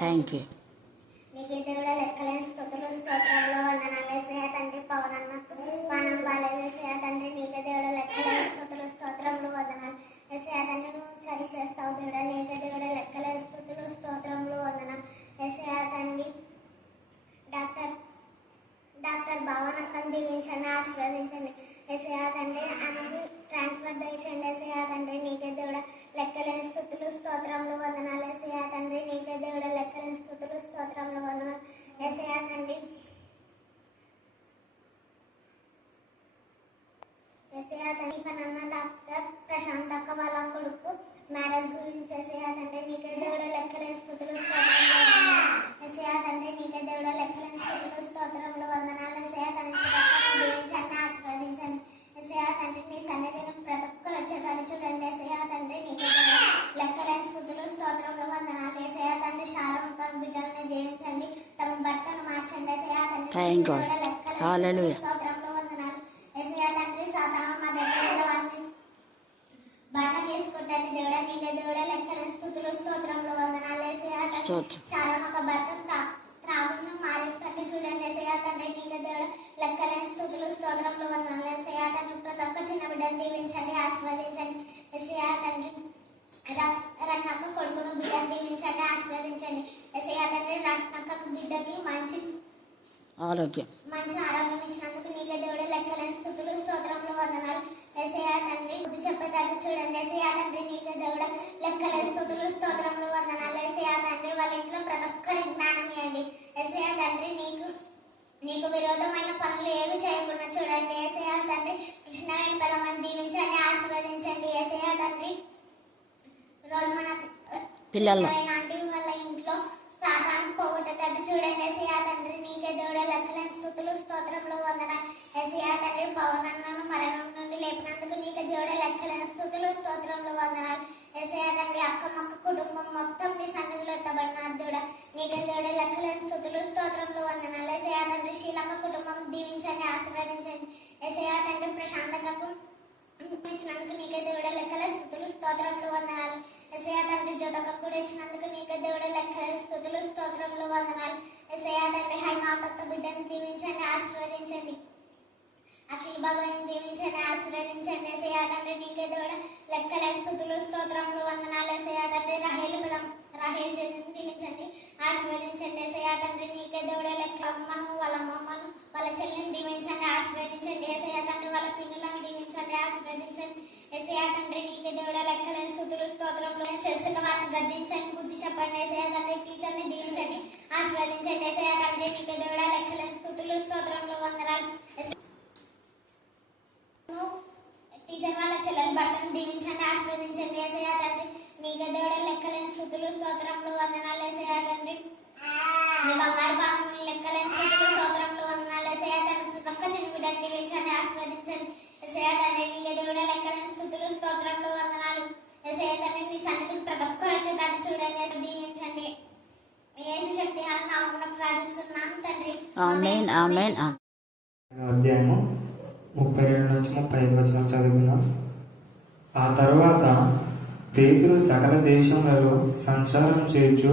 Thank you. నీకే దేవుడా లెక్కలేని స్తుతులు స్తోత్రంలో వందనాలు యేసయ్యా తండ్రి. పవనన్నకు పానం బాలేదు యేసయ్యా తండ్రి. నీకే దేవుడా లెక్కలేని స్తుతులు స్తోత్రంలో వందనాలు యేసయ్యా తండ్రి. నువ్వు చలి చేస్తావు దేవుడా. నీకే దేవుడా లెక్కలేని స్తుతులు స్తోత్రంలో వందనాలు యేసయ్యా తండ్రి. డాక్టర్ భావనక్కను దీవించండి, ఆశీర్వదించండి యేసయ్యా తండ్రి. ఆమెకు ట్రాన్స్ఫర్ దయచేయండి యేసయ్యా తండ్రి. నీకే దేవుడా లెక్కలేని స్తుతులు స్తోత్రంలో వందనాలు యేసయ్యా తండ్రి. నీకే దేవుడా లెక్కలేని స్తుతులు స్తోత్రంలో వందనాలు యేసయ్యా తండ్రి. యేసయ్యా తండ్రి పనన్న డాక్టర్ ప్రశాంత్ అక్క వాళ్ళ కొడుకు మ్యారేజ్ గురించి యేసయ్యా తండ్రి. నీకే దేవుడా లెక్కలేని స్తుతులు స్తోత్రంలో వందనాలు యేసయ్యా తండ్రి. నీకే దేవుడా లెక్కలేని స్తుతులు స్తోత్రంలో వందనాలు యేసయ్యా తండ్రి. దీవించండి, ఆశీర్వదించండి యేసయ్యా తండ్రి. నీ సన్నిధిని ప్రతి ఒక్కరు వచ్చేదాన్ని చూడండి యేసయ్యా తండ్రి. నీకే దేవుడా లెక్కలేని స్తుతులు స్తోత్రంలో వందనాలు యేసయ్యా తండ్రి. శారమ్ తన బిడ్డల్ని దీవించండి, తమ భర్తను మార్చండి యేసయ్యా తండ్రి. లెక్కలేని స్తోత్రంలో వందనాలు యేసయ్యా త్తండ్రి. సాతాను మా దగ్గర ఉన్నవన్నీ బండ తీసుకుంటాను దేవుడా. నీకే దేవుడా లెక్కలేని స్తుతులు స్తోత్రంలో వందనాలు యేసయ్యా తండ్రి. శారమ్ ఒక భర్త త్రాగును మారేస్తట్టు చూడండి యేసయ్యా తండ్రి. నీకే దేవుడా లెక్కలేని స్తుతులు స్తోత్రంలో వందనాలు యేసయ్యా తండ్రి. ప్రతి ఒక్క చిన్న బిడ్డను దీవించండి, ఆశీర్వదించండి యేసయ్యా తండ్రి. రత్నక్క కొడుకును బిడ్డను దీవించండి, ఆశీర్వదించండి యేసయ్యా తండ్రి. రత్నక్క బిడ్డకి మంచి ఆరోగ్యం ఇచ్చినందుకు నీకే దేవుడా లెక్కలేని స్తుతులు స్తోత్రంలో వందనాలు యేసయ్యా తండ్రి. బుద్ధి చెప్పేటట్టు చూడండి యేసయ్యా తండ్రి. నీకే దేవుడా లెక్కలేని స్తుతులు స్తోత్రంలో వందనాలు యేసయ్యా తండ్రి. వాళ్ళ ఇంట్లో ప్రతి ఒక్కరి జ్ఞానం ఇవ్వండి యేసయ్యా తండ్రి. నీకు విరోధమైన పనులు ఏవి చేయకుండా చూడండి యేసయ్యా తండ్రి. కృష్ణమైన పదమని దీవించండి, ఆశీర్వదించండి యేసయ్యా తండ్రి. రోజు మన పిల్లలు వాళ్ళ ఇంట్లో సాతాను పోగొట్టేటట్టు చూడండి యేసయ్యా తండ్రి. నీకే దేవుడా లెక్కలేని స్తుతులు స్తోత్రంలో వందనాలు యేసయ్యా తండ్రి. పవనన్నను మరణం నుండి లేపినందుకు నీకే దేవుడా లెక్కలేని స్తుతులు స్తోత్రంలో వందనాలు యేసయ్యా తండ్రి. అక్క కుటుంబం మొత్తం నీ సన్నిధిలో ఎత్తబడినారు దేవుడా. నీకే దేవుడా లెక్కలేని స్తుతులు స్తోత్రంలో వందనాలు యేసయ్యా తండ్రి. శ్రీలంక కుటుంబం దీవించండి, ఆశీర్వదించండి యేసయ్యా తండ్రి. ప్రశాంతకు ఇచ్చినందుకు నీకే దేవుడా లెక్కలేని స్తుతులు స్తోత్రంలో వందనాలు యేసయ్యా తండ్రి. జ్యోతక కూడా ఇచ్చినందుకు నీకే దేవుడా లెక్కలేని స్తుతులు స్తోత్రంలో వందనాలు యేసయ్యా తండ్రి. హైమాతత్వ బిడ్డను దీవించండి, ఆశీర్వదించండి. అఖిల్ బాబాయిని దీవించండి, ఆశీర్వదించండి యేసయ్యా తండ్రి. నీకే దేవుడా లెక్కలేని స్తుతులు స్తోత్రంలో వందనాలు యేసయ్యా తండ్రి. రాహేల్ చేసింది దీవించండి, ఆశీర్వదించండి యేసయ్యా తండ్రి. నీకే దేవుడా లెక్క అమ్మను వాళ్ళ అమ్మమ్మను వాళ్ళ చెల్లిని దీవించండి, ఆశీర్వదించండి యేసయ్యా తండ్రి. వాళ్ళ పిన్నులను దీవించండి, ఆశీర్వదించండి యేసయ్యా తండ్రి. నీకే దేవుడా లెక్కలేని స్తుతులు స్తోత్రంలో చేస్తున్న వారిని గద్దించండి, బుద్ధి చెప్పండి యేసయ్యా తండ్రి. టీచర్ని దీవించండి, ఆశీర్వదించండి యేసయ్యా తండ్రి. నీకే దేవుడా లెక్కలేని స్తుతులు స్తోత్రంలో వందనాలు. టీచర్ వాళ్ళ చెల్లెల భర్తను దీవించండి, ఆశీర్వదించండి యేసయ్యా తండ్రి. నీకే దేవుడా లెక్కలేని స్తుతులు స్తోత్రంలో వందనాలు యేసయ్యా తండ్రి. నీ బంగారు భాగములు లెక్కలేని స్తుతులు స్తోత్రంలో వందనాలు యేసయ్యా తండ్రి. ప్రతి ఒక్క చిన్న బిడ్డను దీవించండి, ఆశీర్వదించండి యేసయ్యా తండ్రి. నీకే దేవుడా లెక్కలేని స్తుతులు స్తోత్రంలో వందనాలు యేసయ్యా తండ్రి. నీ సన్నిధికి ప్రతి ఒక్కరు వచ్చేటట్టు చూడండి, దీవించండి. యేసు శక్తి నామమున ప్రార్థిస్తున్నాను తండ్రి, ఆమేన్ ఆమేన్. అధ్యాయము 32 నుంచి 35 వచనం చదువుకుందాం. ఆ తరువాత పేతురు సకల దేశములలో సంచారం చేయుచు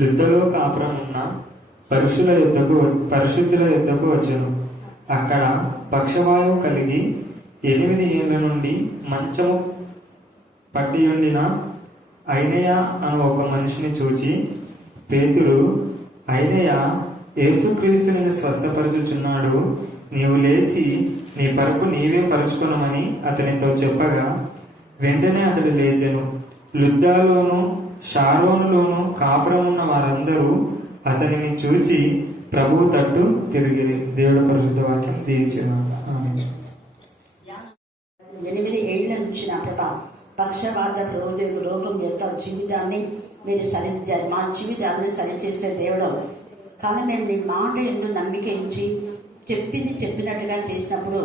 లుద్దలో కాపురం ఉన్న పరిశుద్ధుల యొద్దకు వచ్చెను. అక్కడ పక్షవాయువు కలిగి 8 ఏళ్ల నుండి మంచము పట్టియుండిన ఐనేయ అను ఒక మనిషిని చూచి, పేతురు, ఐనేయ, యేసుక్రీస్తు నిన్ను స్వస్థపరచుచున్నాడు, నీవు లేచి నీ పరుపు నీవే పరుచుకొనమని అతనితో చెప్పగా, వెంటనే అతడు లేచెను. లుద్దలోను షారోనులోను కాపురం ఉన్న వారందరూ అతనిని చూచి ప్రభువు తట్టు తిరిగి. దేవుడి పరిశుద్ధ వాక్యం దీవించెను. 8 ఏళ్ల నుంచి నా ప్రభా పక్షవాత రోగం యొక్క జీవితాన్ని మీరు సరిదిద్దారు. మా జీవితాన్ని సరిచేసే దేవుడు కానీ మేము నీ మాట ఎందు నమ్మిక ఉంచి చెప్పింది చెప్పినట్టుగా చేసినప్పుడు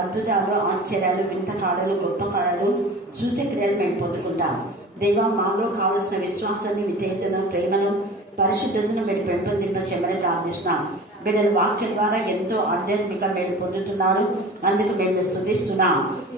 అద్భుతాలు, ఆశ్చర్యాలు, వింతకారాలు, గొప్ప కార్యాలు, సూచక్రియలు మేము పొందుకుంటాం. దేవా, మాలో కావలసిన విశ్వాసాన్ని, విధేయతను, ప్రేమను, పరిశుద్ధతను మీరు పెంపొందింపచేయమని ప్రార్థిస్తున్నాం. బిడ్డల వాక్యం ద్వారా ఎంతో ఆధ్యాత్మిక మేలు పొందుతున్నారు. అందుకు మేము స్తుతిస్తున్నాం.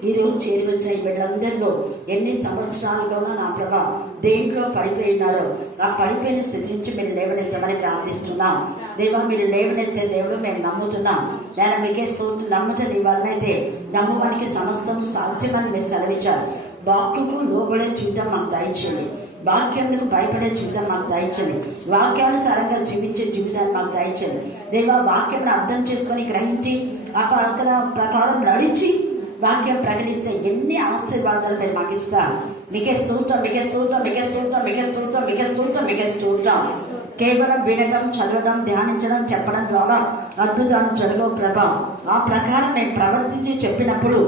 ఈరోజు చేరి వచ్చిన ఈ బిడ్డలందరిలో ఎన్ని సంవత్సరాలుగానో నా ప్రభా దేంట్లో పడిపోయినారో ఆ పడిపోయిన స్థితి నుంచి మీరు లేవనెత్తమని ప్రార్థిస్తున్నాం. దేవా, మీరు లేవనెత్తే దేవుడు మేము నమ్ముతున్నాం. నేను మీకే స్తోత్రం. నమ్ముతుంది వల్లనైతే నమ్మువానికి సమస్తం సాధ్యమని మీరు సెలవిచ్చారు. వాక్యకు లోబడే జీవితం మాకు దయచేయండి. వాక్యానికి భయపడే జీవితం మాకు దయచేయండి. వాక్యానుసారంగా జీవించే జీవితాన్ని మాకు దయచేయండి. దేవా, వాక్యం అర్థం చేసుకొని గ్రహించి ఆ ప్రకారం నడిచి వాక్యం ప్రకటిస్తే ఎన్ని ఆశీర్వాదాలు మీరు మాకు ఇస్తారు. మీకే స్తోత్రం, మీకే స్తోత్రం, మీకే స్తోత్రం, మీకే స్తోత్రం, మీకే స్తోత్రం, మీకే స్తోత్రం. కేవలం వినడం, చదవడం, ధ్యానించడం, చెప్పడం ద్వారా అద్భుతాలు జరగవు ప్రభా. ఆ ప్రకారం మేము ప్రవర్తించి చెప్పినప్పుడు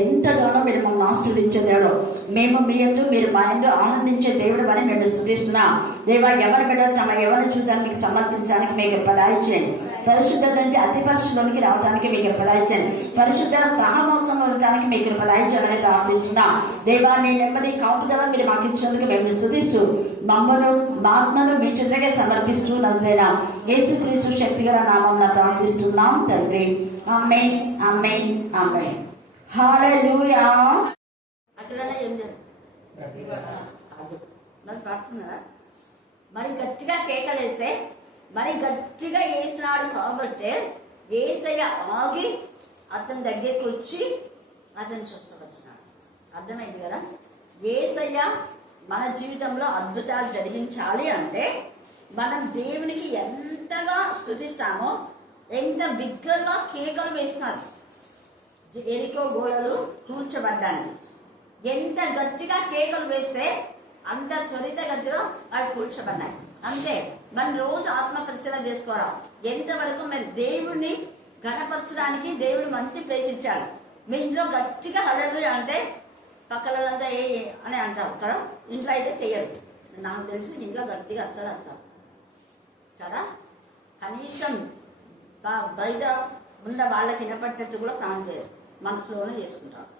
ఎంతగానో మీరు మమ్మల్ని ఆశీర్వదించేదేడో మేము మీ యందు, మీరు మా యందు ఆనందించే దేవుడు అని మేము స్తుతిస్తున్నాం. దేవా, ఎవరి బిడ్డలు తమ ఎవరి జీవితాన్ని మీకు సమర్పించడానికి మీకు పదాయించండి. పరిశుద్ధత నుంచి అతి పరిశుద్ధంలోకి రావడానికి మీకు పదాయించండి. పరిశుద్ధ సహవాసంలో ఉండటానికి మీకు పదాయించాలని ప్రార్థిస్తున్నాం. దేవా, నీ నెమ్మది కాపుదల మీరు మాకు ఇచ్చినందుకు మేము స్తుతిస్తూ మమ్మను ఆత్మను మీ చెంతగా సమర్పిస్తూ నజరేనా యేసుక్రీస్తు శక్తిగల నామమున ప్రార్థిస్తున్నాం తండ్రి. ఆమేన్, ఆమేన్, ఆమేన్. హల్లెలూయా. అట్లనే ఏం మరి పాడుతున్నారా? మరి గట్టిగా కేకలేస్తే మరి గట్టిగా వేసినాడు కాబట్టి ఏసయ్య ఆగి అతని దగ్గరికి వచ్చి అతన్ని స్వస్థపరిచినాడు. అర్థమైంది కదా? ఏసయ్య మన జీవితంలో అద్భుతాలు జరిగించాలి అంటే మనం దేవునికి ఎంతగా స్తుతిస్తామో ఎంత బిగ్గరగా కేకలు వేసినారు. ఎరికో గోడలు కూల్చబడ్డానికి ఎంత గట్టిగా కేకలు వేస్తే అంత త్వరితగతిలో అవి కూల్చబడ్డాయి. అంతే. మనం రోజు ఆత్మ పరిశీలన చేసుకోవడం ఎంతవరకు మీరు దేవుడిని ఘనపరచడానికి దేవుడు మంచి ప్లేస్ ఇచ్చాడు. మీ ఇంట్లో గట్టిగా హల్లెలూయా అంటే పక్కలంతా ఏ అని అంటారు కదా. ఇంట్లో అయితే చెయ్యరు. నాకు తెలిసి ఇంట్లో గట్టిగా అస్సలు అంటారు కదా. కనీసం బయట ఉన్న వాళ్ళకి వినపట్టేట్టు కూడా ప్రాణం చేయరు, మనసులోనే చేసుకుంటారు.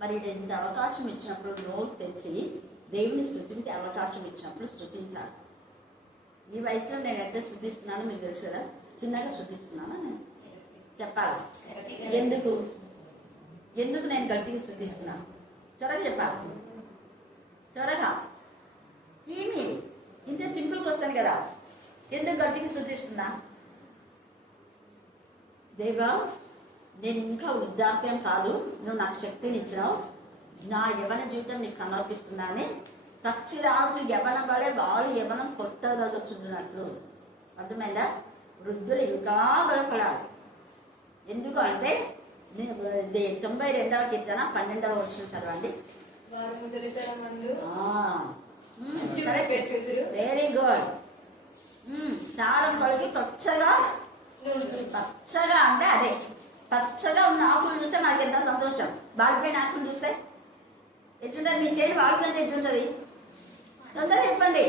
మరి ఇంత అవకాశం ఇచ్చినప్పుడు నోరు తెచ్చి దేవుని స్తుతించే అవకాశం ఇచ్చినప్పుడు స్తుతించాలి. ఈ వయసులో నేను ఎట్లా స్తుతిస్తున్నానో మీకు తెలుసు కదా. చిన్నగా స్తుతిస్తున్నానా నేను చెప్పాలి. ఎందుకు నేను గట్టిగా స్తుతిస్తున్నాను త్వరగా చెప్పాలి. త్వరగా ఏమి ఇంత సింపుల్గా వస్తాను కదా. ఎందుకు గట్టిగా స్తుతిస్తున్నా? దేవా, నేను ఇంకా వృద్ధాప్యం కాదు, నువ్వు నాకు శక్తిని ఇచ్చినావు, నా యవన జీవితం నీకు సమర్పిస్తున్నానని పక్షిరాజు యవనం వలె వారు యవనం కొత్తగా వచ్చుతున్నట్లు. అర్థమైందా? వృద్ధులు ఇంకా బలపడాలి. ఎందుకు అంటే 92వ కీర్తన 12వ వచనం చదవండి. Very good. దారం కలిగి పచ్చగా అంటే అదే పచ్చగా ఉన్న ఆకులు చూస్తే మనకి ఎంత సంతోషం. వాడిపోయిన ఆకులు చూస్తే ఎట్లుంటుంది? మీ చేతి వాడిపోయితే ఎట్లుంటుంది? తొందరగా చెప్పండి.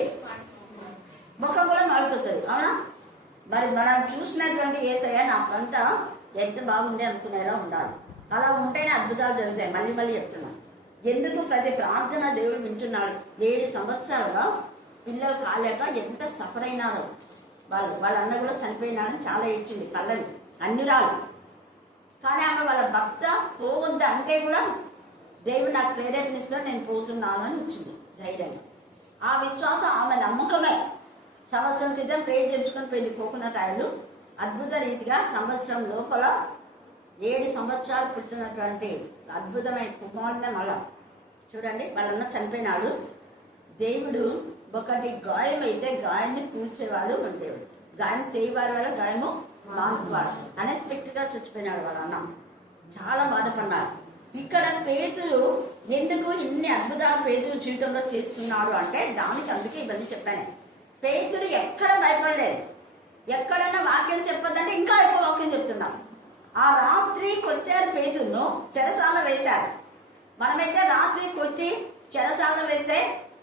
ముఖం కూడా మాడిపోతుంది, అవునా? మరి మనం చూసినటువంటి యేసయ్య నాకంతా ఎంత బాగుంది అనుకునేలా ఉండాలి. అలా ఉంటేనే అద్భుతాలు జరుగుతాయి. మళ్ళీ చెప్తున్నాను. ఎందుకు? ప్రతి ప్రార్థన దేవుడు వింటున్నాడు. 7 సంవత్సరాలుగా పిల్లలు కాలేక ఎంత సఫర్ అయినారో. వాళ్ళ అన్న కూడా చనిపోయినాడని చాలా ఇచ్చింది పల్లవి అన్నిరాలు. కానీ ఆమె వాళ్ళ భర్త పోవద్దు అంటే కూడా దేవుడు నాకు ప్రేరేపణిస్తూ నేను పోతున్నాను అని ఇచ్చింది ధైర్యంగా. ఆ విశ్వాసం ఆమె నమ్మకమే. సంవత్సరం క్రితం ప్రేర్ చేయించుకొని పోయింది కోకోనట్ ఆయిల్. అద్భుత రీతిగా సంవత్సరం లోపల 7 సంవత్సరాలు పుట్టినటువంటి అద్భుతమైన కుమారునే మళ్ళా చూడండి. వాళ్ళన్న చనిపోయినాడు. దేవుడు ఒకటి గాయం అయితే గాయాన్ని కూర్చేవాడు మన దేవుడు. గాయం చేయవాడు వల్ల గాయము మానువాడు. అన్ఎక్స్పెక్టెడ్ గా చచ్చిపోయినాడు వాళ్ళ అన్న. చాలా బాధపడ్డారు. ఇక్కడ పేతురు ఎందుకు ఇన్ని అద్భుతాలు పేతురు జీవితంలో చేస్తున్నాడు అంటే దానికి అందుకే ఇవన్నీ చెప్పాను. పేతురు ఎక్కడ భయపడలేదు. ఎక్కడైనా వాక్యం చెప్పొద్దంటే ఇంకా ఎక్కువ వాక్యం చెప్తున్నాం. ఆ రాత్రి కొట్టారు పేతురును, చెరసాల వేశారు. మనమైతే రాత్రి కొట్టి చెరసాల వేస్తే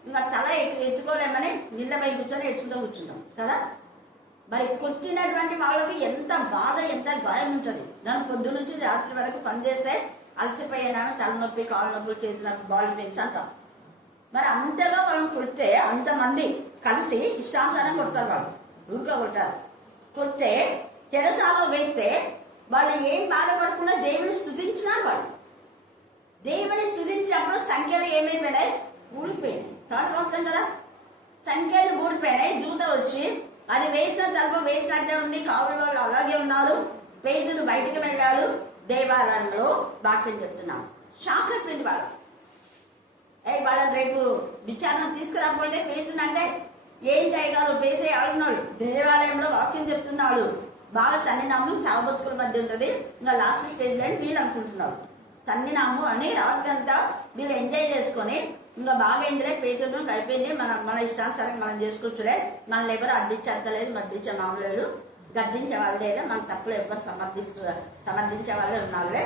ఇంకా తల ఎత్తుకోలేమని నిల్లపై కూర్చొని ఎడుచుకుంటూ కూర్చుంటాం కదా. మరి కొట్టినటువంటి వాళ్ళకి ఎంత బాధ, ఎంత గాయం ఉంటుంది. నన్ను పొద్దు నుంచి రాత్రి వరకు పనిచేస్తే అలసిపోయినాను, తలనొప్పి, కాలు నొప్పి, చేతి నొప్పి, బాడీ పెయిన్స్ అంటాం. మరి అంతగా వాళ్ళని కొడితే అంతమంది కలిసి ఇష్టానుసారం కొడతారు. వాళ్ళు ఊరిగా కొట్టారు. కొడితే చెరసాలలో వేస్తే వాళ్ళు ఏం బాధపడకుండా దేవుని స్తుతించినారు. వాళ్ళు దేవుని స్తుతించినప్పుడు సంఖ్యలు ఏమైపోయినాయి? ఊడిపోయినాయి. థర్డ్ వస్తాం కదా, సంఖ్యలు ఊడిపోయినాయి. దూత వచ్చి అది వేసిన తలుపు వేసినట్టే ఉంది. కావుల వాళ్ళు అలాగే ఉన్నారు. పేదలు బయటికి వెళ్ళాడు. దేవాలయంలో వాక్యం చెప్తున్నాడు. షాక్ అయిపోయింది వాళ్ళు. వాళ్ళని రేపు విచారణ తీసుకురాకపోతే పేతుడు అంటే ఏంటి అయ్యగారు పేదే ఆడున్నాడు, దేవాలయంలో వాక్యం చెప్తున్నాడు, బాగా తన్నినాము చావబతుకుల మధ్య ఉంటుంది, ఇంకా లాస్ట్ స్టేజ్ అని వీళ్ళు అనుకుంటున్నారు. తన్నినాము అని రాత్రి అంతా వీళ్ళు ఎంజాయ్ చేసుకొని ఇంకా బాగా అయిందిలే, పేతుడు అయిపోయింది, మన ఇష్టానుసారం మనం చేసుకోవచ్చులే, మనల్ని ఎవరు అద్దించేత్తలేదు, మద్దించే మామూలు గద్దించే వాళ్ళే, మన తప్పులు ఎవరు సమర్థించే వాళ్ళే ఉన్నారులే,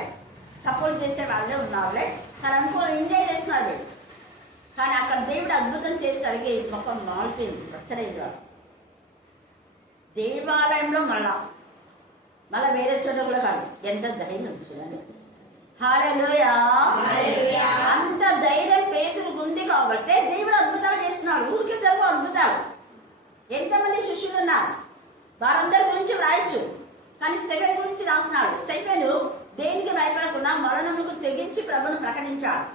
సపోర్ట్ చేసే వాళ్ళే ఉన్నారులే కానీ అనుకో ఎంజాయ్ చేస్తున్నారు. కానీ అక్కడ దేవుడు అద్భుతం చేసరికి మొక్కం మాడిపోయింది, రచ్చరైంది. దేవాలయంలో మళ్ళా వేరే చోట కూడా కాదు. ఎంత ధైర్యం చూడండి. హల్లెలూయా. అంత ధైర్యం పేతురుకు ఉంది కాబట్టి దేవుడు అద్భుతాలు చేస్తున్నాడు. ఊరికే చదువు అద్భుతాలు. ఎంతమంది శిష్యులు ఉన్నారు, వారందరి గురించి రాయొచ్చు, కానీ స్టెఫెన్ గురించి రాస్తున్నాడు. స్టెఫెన్ దేనికి భయపడకుండా మరణములకు తెగించి ప్రభును ప్రకటించాడు.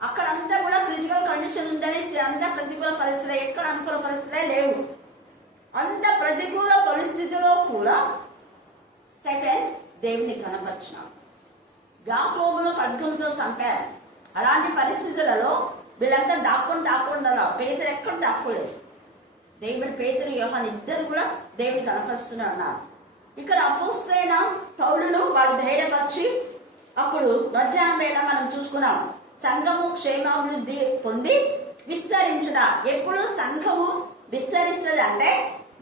అక్కడంతా కూడా క్రిటికల్ కండిషన్ ఉందని, అంత ప్రతికూల పరిస్థితులు, ఎక్కడ అనుకూల పరిస్థితులే లేవు. అంత ప్రతికూల పరిస్థితిలో కూడా స్టెఫెన్ దేవుని కనపరిచినాడు. యాకోబును ఖడ్గంతో చంపారు. అలాంటి పరిస్థితులలో వీళ్ళంతా దాక్కుండా పేతురు ఎక్కడ దాక్కోలేదు. దేవుని పేతురు యోహాను ఇద్దరు కూడా దేవుని కనపరుస్తున్నారు. ఇక్కడ అపోస్తలైన పౌలును వాడు ధైర్యపరిచి అప్పుడు మధ్యాహ్నం వేళ మనం చూసుకున్నాం. సంఘము క్షేమాభివృద్ధి పొంది విస్తరించుట. ఎప్పుడు సంఘము విస్తరిస్తుంది అంటే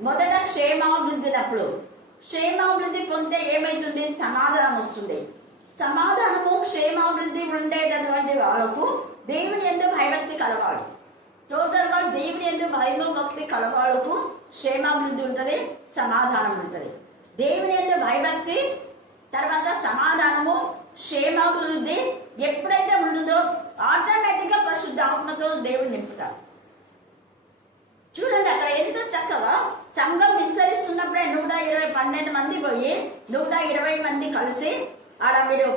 మొదట క్షేమాభివృద్ధినప్పుడు. క్షేమాభివృద్ధి పొందితే ఏమైతుంది? సమాధానం వస్తుంది. సమాధానము క్షేమాభివృద్ధి ఉండేటటువంటి వాళ్ళకు దేవుని యందు భయభక్తి కలవాడు. టోటల్ గా దేవుని యందు భయభక్తి కలవాళ్ళకు క్షేమాభివృద్ధి ఉంటుంది, సమాధానం ఉంటుంది. దేవుని యందు భయభక్తి, తర్వాత సమాధానము, క్షేమాభివృద్ధి ఎప్పుడైతే ఉంటుందో ఆటోమేటిక్ గా పరిశుద్ధ ఆత్మతో దేవుడు నింపుతారు. చూడండి అక్కడ ఎంత చక్కగా సంఘం విస్తరిస్తున్నప్పుడే 112 మంది పోయి 120 మంది కలిసి ఆడ మీరు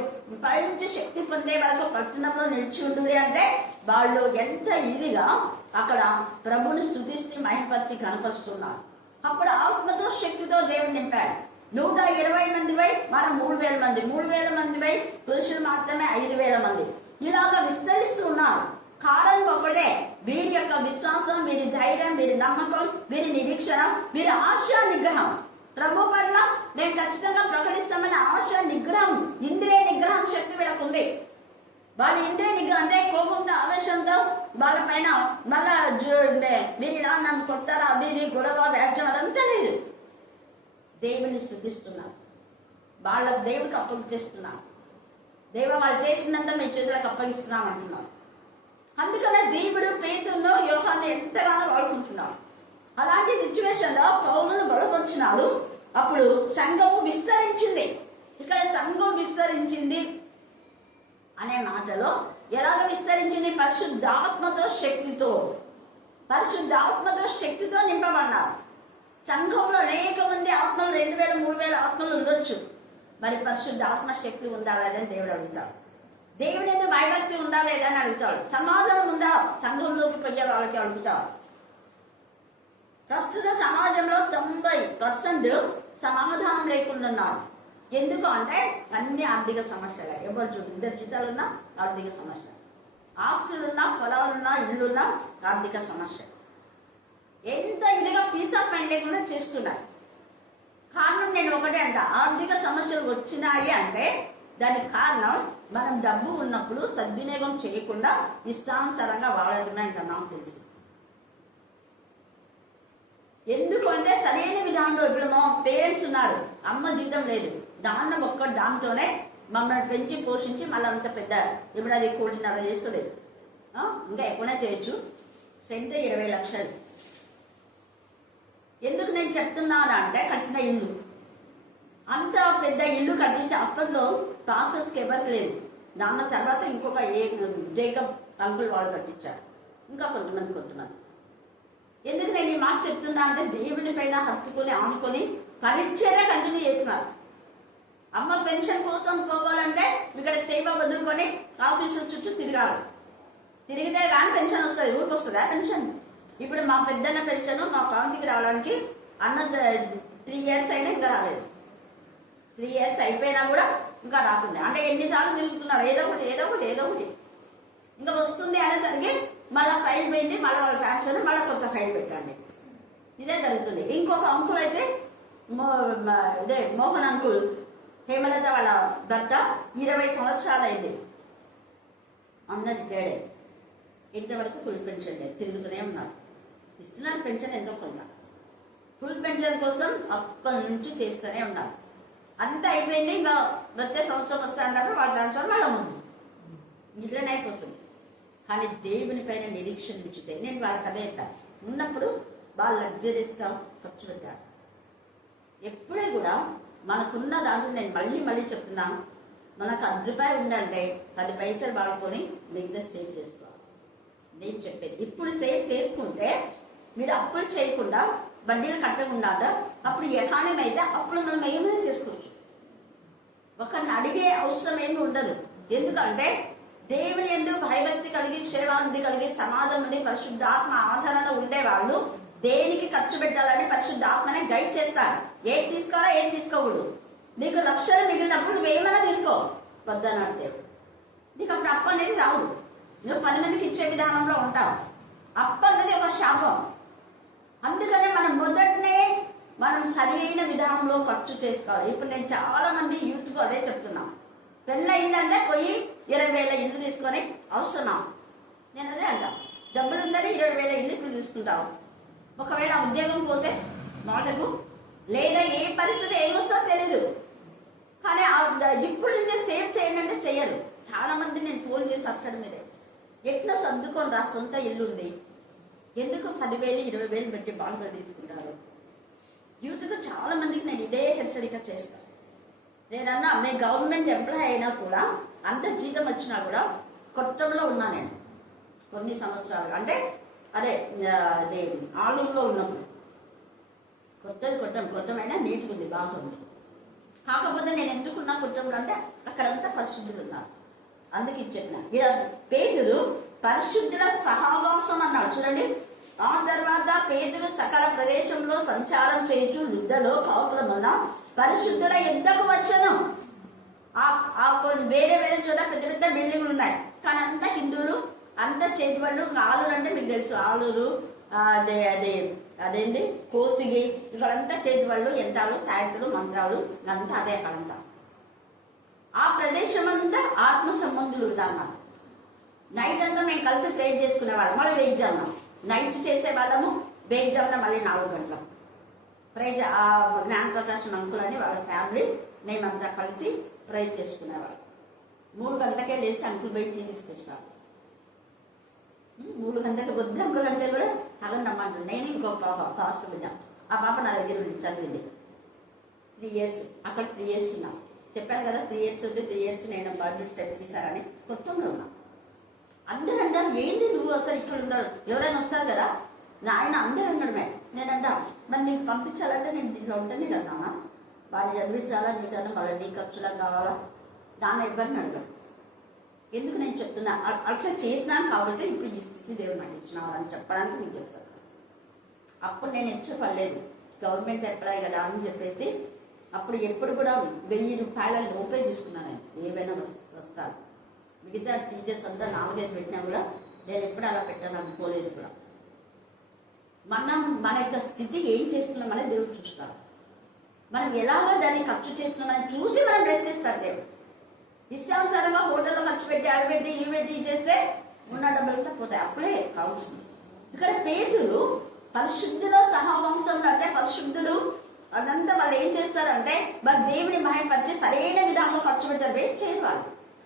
పైనుంచి శక్తి పొందే వరకు పట్టణంలో నిలిచి ఉంటుంది అంటే వాళ్ళు ఎంత ఇదిగా అక్కడ ప్రభుని స్తుతిస్తూ మహిమపరిచి కనపరుస్తున్నారు. అప్పుడు ఆత్మతో శక్తితో దేవుడు నింపాడు. 120 మంది వై మనం 3000 మంది, 3000 మంది వై పురుషులు మాత్రమే 5000 మంది ఇలాగా విస్తరిస్తూ ఉన్నారు. కారణం ఒకటే, వీరి యొక్క విశ్వాసం, వీరి ధైర్యం, వీరి నమ్మకం, వీరి నిరీక్షణ, వీరి ఆశా నిగ్రహం. ప్రభు పట్ల మేము ఖచ్చితంగా ప్రకటిస్తామని ఆశా నిగ్రహం, ఇంద్రియ నిగ్రహం శక్తి వీళ్ళకు ఉంది. వాళ్ళ ఇంద్రియ నిగ్రహం అంటే కోపంతో ఆవేశంతో వాళ్ళ పైన మళ్ళా మీరు ఇలా నన్ను కొడతారా, అది గొడవ వ్యాజ్యం అదంతా లేదు. దేవుని స్తుతిస్తున్నారు, వాళ్ళకు దేవుడికి అప్పగిస్తున్నారు. దేవ వాళ్ళు చేసినంత మీ చేతులకు అప్పగిస్తున్నాం అంటున్నారు. అందుకనే దేవుడు పేతురును యోహాన్ని ఎంతగానో వాడుకుంటున్నాడు. అలాంటి సిచ్యువేషన్ లో పౌలును బలపరిచినాడు. అప్పుడు సంఘము విస్తరించింది. ఇక్కడ సంఘం విస్తరించింది అనే మాటలో ఎలాగ విస్తరించింది? పరిశుద్ధాత్మతో శక్తితో, పరిశుద్ధాత్మతో శక్తితో నింపబడ్డారు. సంఘంలో అనేక మంది ఆత్మలు, 2000 3000 ఆత్మలు ఉండొచ్చు. మరి పరిశుద్ధ ఆత్మ శక్తి ఉందా లేదని దేవుడు అడుగుతాడు. దేవుని ఎందుకు భయభక్తి ఉందా లేదని అడుగుతాడు. సమాధానం ఉందా సంఘంలోకి పోయే వాళ్ళకి అడుగుతాడు. ప్రస్తుత సమాజంలో 90% సమాధానం లేకుండా ఉన్నారు. ఎందుకు అంటే అన్ని ఆర్థిక సమస్యలే. ఎవరు చూడు, 2 జీతాలున్నా ఆర్థిక సమస్య, ఆస్తులున్నా, పొలాలున్నా, ఇల్లున్నా ఆర్థిక సమస్య. ఎంత ఇదిగా పీస్ ఆఫ్ మైండ్ లేకుండా చేస్తున్నారు. కారణం నేను ఒకటే అంట, ఆర్థిక సమస్యలు వచ్చినాయి అంటే దానికి కారణం మనం డబ్బు ఉన్నప్పుడు సద్వినియోగం చేయకుండా ఇష్టానుసారంగా వాడటమే ఇంకా నాకు తెలిసి. ఎందుకంటే సరైన విధానంలో ఇప్పుడు మా పేరెంట్స్ ఉన్నారు, అమ్మ జీతం లేదు, దాంతోనే మమ్మల్ని పెంచి పోషించి మళ్ళీ అంత పెద్ద ఇప్పుడు అది 1.5 కోటి చేస్తలేదు, ఇంకా ఎక్కువనే చేయొచ్చు. సెంట్ 20 లక్షలు. ఎందుకు నేను చెప్తున్నాను అంటే కట్టిన ఇల్లు, అంత పెద్ద ఇల్లు కట్టించి అప్పట్లో పాస్టర్స్కి ఎవరికి లేదు. దాని తర్వాత ఇంకొక జేకబ్ అంకుల్ వాళ్ళు కట్టించారు, ఇంకా కొంతమంది కొంటున్నారు. ఎందుకు నేను ఈ మాట చెప్తున్నా అంటే దేవుని పైన హత్తుకొని ఆనుకొని పరిచర్య కంటిన్యూ చేస్తున్నారు. అమ్మ పెన్షన్ కోసం పోవాలంటే ఇక్కడ సేవ వదులుకొని ఆఫీసుల చుట్టూ తిరగాలి. తిరిగితే కానీ పెన్షన్ వస్తుంది. ఊరికి వస్తుందా పెన్షన్? ఇప్పుడు మా పెద్దన్న పెన్షన్ మా కాంతికి రావడానికి అన్న 3 years అయినా ఇంకా రాలేదు. 3 years అయిపోయినా కూడా ఇంకా రాకుండా, అంటే ఎన్నిసార్లు తిరుగుతున్నారు, ఏదో ఒకటి ఇంకా వస్తుంది అనేసరికి మళ్ళీ ఫైల్ పోయింది, మళ్ళీ వాళ్ళ ట్రాన్స్ఫర్, మళ్ళీ కొత్త ఫైల్ పెట్టండి. ఇదే జరుగుతుంది. ఇంకొక అంకుల్ అయితే ఇదే మోహన్ అంకుల్, హేమలత వాళ్ళ భర్త 20 సంవత్సరాలు అయింది, అందరి తేడే, ఇంతవరకు ఫుల్ పెన్షన్ లేదు. తిరుగుతూనే ఉన్నారు. ఇస్తున్నారు పెన్షన్ ఎంతో కొంత. ఫుల్ పెన్షన్ కోసం అప్పటి నుంచి చేస్తూనే ఉన్నారు. అంతా అయిపోయింది, ఇంకా వచ్చే సంవత్సరం వస్తా అన్నప్పుడు వాళ్ళ ట్రాన్స్ఫర్ మళ్ళీ ముందు ఇట్లనే అయిపోతుంది. కానీ దేవుని పైన నిరీక్షణ ఉంచితే, నేను వాళ్ళకి అదే ఉన్నప్పుడు వాళ్ళు లగ్జరీస్గా ఖర్చు పెట్టారు. ఎప్పుడే కూడా మనకున్న దాంట్లో, నేను మళ్ళీ చెప్తున్నాను, మనకు 10 రూపాయలు ఉందంటే 10 పైసలు వాడుకొని మిగతా సేవ్ చేసుకోవాలి. నేను చెప్పేది ఇప్పుడు సేవ్ చేసుకుంటే మీరు అప్పులు చేయకుండా, వడ్డీలు కట్టకుండా, అప్పుడు ఎకానమీ అయితే అప్పుడు మనం ఏమైనా చేసుకోవచ్చు. ఒకరిని అడిగే అవసరం ఏమి ఉండదు. ఎందుకంటే దేవుని యందు భయభక్తి కలిగి, క్షేమాభివృద్ధి కలిగి, సమాజం నుండి పరిశుద్ధాత్మ ఆచరణ ఉండేవాళ్ళు దేనికి ఖర్చు పెట్టాలని పరిశుద్ధాత్మనే గైడ్ చేస్తారు. ఏది తీసుకోవాలా, ఏది తీసుకోకూడదు. నీకు లక్షలు మిగిలినప్పుడు నువ్వు ఏమైనా తీసుకో వద్దన్నాడు దేవుడు. నీకు అప్పుడు అప్పు అనేది రావు. నువ్వు 10 మందికి ఇచ్చే విధానంలో ఉంటావు. అప్పు అనేది ఒక శాపం. అందుకనే మనం సరైన విధానంలో ఖర్చు చేసుకోవాలి. ఇప్పుడు నేను చాలా మంది యూత్కు అదే చెప్తున్నాను. పెళ్ళయిందంటే పోయి 20,000 ఇల్లు తీసుకొని అవసరమా? నేను అదే అంటా, డబ్బులు ఉందని 20,000 ఇల్లు ఇప్పుడు తీసుకుంటావు. ఒకవేళ ఉద్యోగం పోతే మాటకు, లేదా ఏ పరిస్థితి ఏమొస్తో తెలీదు. కానీ ఇప్పుడు నుంచే సేవ్ చేయండి అంటే చెయ్యరు. చాలా మంది నేను ఫోన్ చేసి అచ్చడం మీదే, ఎట్లా సర్దుకొని రా, సొంత ఇల్లు ఉంది, ఎందుకు 10,000 20,000 పెట్టి బాండ్లు తీసుకుంటారు? యూత్కు చాలా మందికి నేను ఇదే హెచ్చరిక చేస్తాను. నేనన్నా, నేను గవర్నమెంట్ ఎంప్లాయ్ అయినా కూడా, అంత జీతం వచ్చినా కూడా కొట్టంలో ఉన్నా నేను కొన్ని సంవత్సరాలు. అంటే అదే ఆలూరులో ఉన్నప్పుడు కొట్టమైనా నీట్గా ఉంది, బాగుంది. కాకపోతే నేను ఎందుకున్నా కొట్టంలో అంటే అక్కడంతా పరిశుద్ధులు ఉన్నారు. అందుకే చెప్పిన పేతురు పరిశుద్ధుల సహవాసం అన్నాడు. చూడండి, ఆ తర్వాత పేతురు సకల ప్రదేశంలో సంచారం చేయుచు యుద్ధలో కాపులమున పరిశుద్ధుల యుద్ధకు వచ్చను. వేరే చోట పెద్ద పెద్ద బిల్డింగ్లు ఉన్నాయి, కానీ అంతా హిందువులు, అంతా చేతి వాళ్ళు. ఆలూరు అంటే మీకు తెలుసు, ఆలూరు అదేంటి కోసిగి, ఇక్కడంతా చేతి వాళ్ళు, యంత్రాలు, తాయత్తులు, మంత్రాలు అంతా అదే అక్కడంతా. ఆ ప్రదేశం అంతా ఆత్మ సంబంధులు ఉన్నారు. నైట్ అంతా మేము కలిసి ప్రేర్ చేసుకునేవాళ్ళం. మళ్ళీ వెయిట్ చేద్దాం, నైట్ చేసే వాళ్ళము, వెయిట్ చేద్దాం మళ్ళీ 4 గంటలకు. ప్రేర్ జ్ఞానప్రకాశం అంకుల్ అని వాళ్ళ ఫ్యామిలీ, మేమంతా కలిసి ప్రేర్ చేసుకునేవాళ్ళం. 3 గంటలకే లేచి అంకుల్ బయట తీసుకొస్తాం. 3 గంటలకు వద్దు అంకుల్ అంటే కూడా తగండి అమ్మంటారు. నేను ఇంకో పాస్ట్ బిడ్డ, ఆ పాప నా దగ్గర చదివింది 3 years. అక్కడ 3 years ఉన్నాం. చెప్పాను కదా, 3 years ఉంటే 3 years నేను బైబిల్ స్టడీ తీశారని కొత్తలో ఉన్నా. అందరూ అంటారు, ఏంది నువ్వు అసలు ఇక్కడ ఉండడు, ఎవరైనా వస్తారు కదా ఆయన అందరూ ఉండడమే. నేనంటా, మరి నీకు పంపించాలంటే నేను దీంట్లో ఉంటేనే కదా వాడిని చదివించాలా, నీటన్నా మళ్ళీ నీ ఖర్చులా కావాలా, దాన్ని ఇబ్బంది అడగడం. ఎందుకు నేను చెప్తున్నా, అట్లా చేసినాను కాబట్టి ఇప్పుడు ఈ స్థితి దేవుడు నాకు ఇచ్చినావు అని చెప్పడానికి మీకు చెప్తాను. అప్పుడు నేను ఇష్టపడలేదు, గవర్నమెంట్ ఎంప్లాయ్ కదా అని చెప్పేసి. అప్పుడు ఎప్పుడు కూడా 1000 రూపాయల లోపే తీసుకున్నాను నేను, ఏవైనా వస్తాను. మిగతా టీచర్స్ అంతా 4-5 పెట్టినా కూడా నేను ఎప్పుడు అలా పెట్టాను అనుకోలేదు కూడా. మన యొక్క స్థితి ఏం చేస్తున్నామని దేవుడు చూస్తాడు. మనం ఎలాగో దాన్ని ఖర్చు చేస్తున్నామని చూసి మనం బ్లెస్ చేస్తాడు దేవుడు. ఇష్టానుసారంగా హోటల్లో ఖర్చు పెట్టి, అవి పెట్టి, ఇవి పెట్టి చేస్తే ఉన్న డబ్బులంతా పోతాయి. అప్పుడే కావాల్సింది. ఇక్కడ పేతులు పరిశుద్ధులో సహవంశంలో, అంటే పరిశుద్ధులు అదంతా వాళ్ళు ఏం చేస్తారంటే వాళ్ళు దేవుని మహిమపరిచి సరైన విధానంలో ఖర్చు పెడతారు, వేస్ట్ చేయరు వాళ్ళు.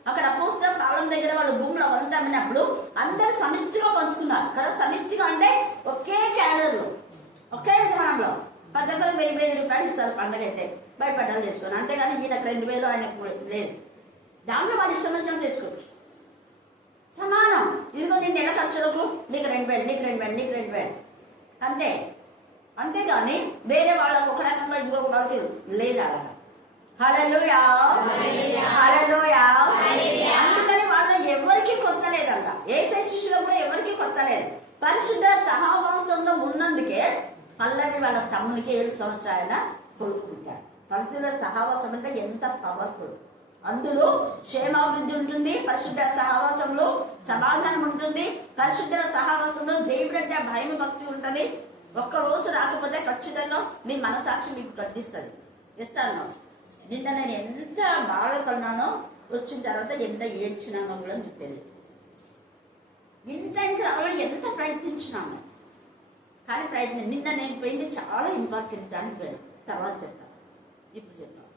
అక్కడ అపోస్తల ప్రాబ్లం దగ్గర వాళ్ళు భూములు అవంతా అమ్మినప్పుడు అందరూ సమిష్టిగా పంచుకున్నారు కదా. సమిష్టిగా అంటే ఒకే క్యాలరీలో, ఒకే విధానంలో 10,000 రూపాయలు ఇస్తారు పండుగ అయితే, భయపడ్డాలు తెచ్చుకోండి. అంతేగాని ఈయనకు 2,000 ఆయనకు లేదు. దాంట్లో వాళ్ళు ఇష్టం వచ్చినట్టు తెచ్చుకోవచ్చు. సమానం. ఇదిగో నేను నెల ఖర్చులకు నీకు 2,000, నీకు 2,000, నీకు 2,000 అంతే. అంతేగాని వేరే వాళ్ళకు ఒక రకంగా ఇంకొక వాళ్ళకి లేదా. హల్లెలూయా, హల్లెలూయా. అందుకని వాళ్ళ ఎవరికి కొత్త లేదంట. యేసు శిష్యులు కూడా ఎవరికి కొత్త లేదు. పరిశుద్ధ సహవాసంలో ఉన్నందుకే పల్లవి వాళ్ళ తమ్మునికి 7 సంవత్సరాల కొడుకుంటాడు. పరిశుద్ధ సహవాసం అంటే ఎంత పవర్ఫుల్. అందులో క్షేమాభివృద్ధి ఉంటుంది, పరిశుద్ధ సహవాసంలో సమాధానం ఉంటుంది, పరిశుద్ధ సహవాసంలో దేవుడు అంటే భయం భక్తి ఉంటుంది. ఒక్క రోజు రాకపోతే ఖచ్చితంగా నీ మనసాక్షి మీకు గద్దిస్తుంది. ఇస్తాను. నిన్న నేను ఎంత బాధపడినానో, వచ్చిన తర్వాత ఎంత ఏడ్చినానో కూడా మీకు తెలియదు. ఇంత రావాలని ఎంత ప్రయత్నించినాను, కానీ నిన్న నేను పోయింది చాలా ఇంపార్టెంట్. దానికి పోయాను, తర్వాత చెప్తాను, ఇప్పుడు చెప్తాను.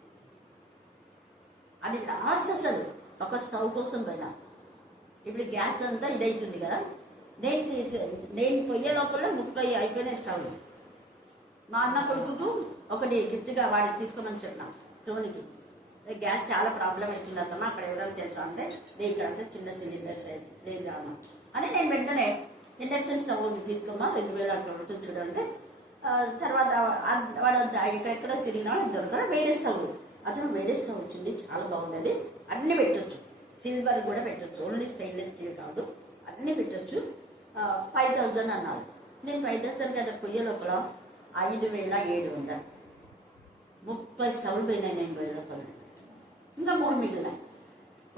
అది లాస్ట్ అసలు ఒక స్టవ్ కోసం పోయినా. ఇప్పుడు గ్యాస్ అంతా ఇదవుతుంది కదా. నేను పొయ్యే లోపల 30 అయిపోయినాయి స్టవ్లు. మా అన్న కొడుకుకు ఒకటి గిఫ్ట్గా వాడికి తీసుకోమని చెప్పినా, టోనికి. గ్యాస్ చాలా ప్రాబ్లం అవుతుంది అతను, అక్కడ ఎవరికి తెలుసా అంటే నేను ఇక్కడ అంటే చిన్న సిలిండర్స్ లేదు రాను అని నేను వెంటనే ఇండక్షన్ స్టవ్ తీసుకోమా 2000 అట్లా ఉంటుంది చూడంటే. తర్వాత వాడు ఎక్కడెక్కడ తిరిగినా దొరకదా వేరే స్టవ్. అతను వేరే స్టవ్ వచ్చింది, చాలా బాగుంది. అది అన్నీ పెట్టచ్చు, సిల్వర్ కూడా పెట్టచ్చు, ఓన్లీ స్టెయిన్లెస్ స్టీల్ కాదు, అన్నీ పెట్టచ్చు. 5000 అన్నారు. నేను 5000 కదా పొయ్యే లోపల 5700. 30 స్టవ్లు పోయినాయి నేను పొయ్యే లోపల. ఇంకా 3 మిగిలినాయి.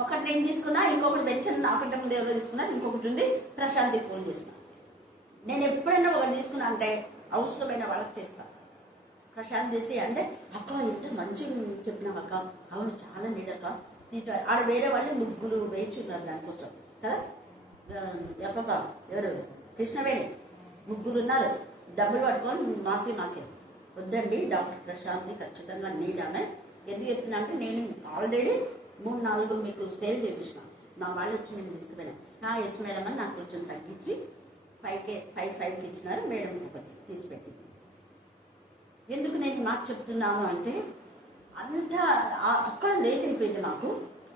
ఒకటి నేను తీసుకున్నా, ఇంకొకటి వెంచని నాకంటే ముందు ఎవరో తీసుకున్నా, ఇంకొకటి ఉంది ప్రశాంతి ఫోన్ చేసిన. నేను ఎప్పుడైనా ఒకటి తీసుకున్నా అంటే అవసరమైన వాళ్ళకి చేస్తాను. ప్రశాంత్ చేసి అంటే అక్క ఎంత మంచిగా చెప్పినావు అక్క, అవును చాలా నీడక్క తీసు. ఆడ వేరే వాళ్ళు 3 వేయించున్నారు దానికోసం కదా. ఎప్ప ఎవరు కృష్ణవేణి 3 ఉన్నారు. డబ్బులు పట్టుకొని మాకే వద్దండి డాక్టర్ ప్రశాంతి ఖచ్చితంగా నీడ్ ఆమె. ఎందుకు చెప్తున్నా అంటే నేను ఆల్రెడీ 3-4 మీకు సేల్ చేయించిన. నా వాళ్ళు వచ్చి నేను తీసుకుపోయినా. ఎస్ మేడం అని నాకు కొంచెం తగ్గించి 5,500 ఇచ్చినారు. మేడం ఒకటి తీసిపెట్టి. ఎందుకు నేను మాకు చెప్తున్నాను అంటే అంతా అక్కడ లేట్ అయిపోయింది. మాకు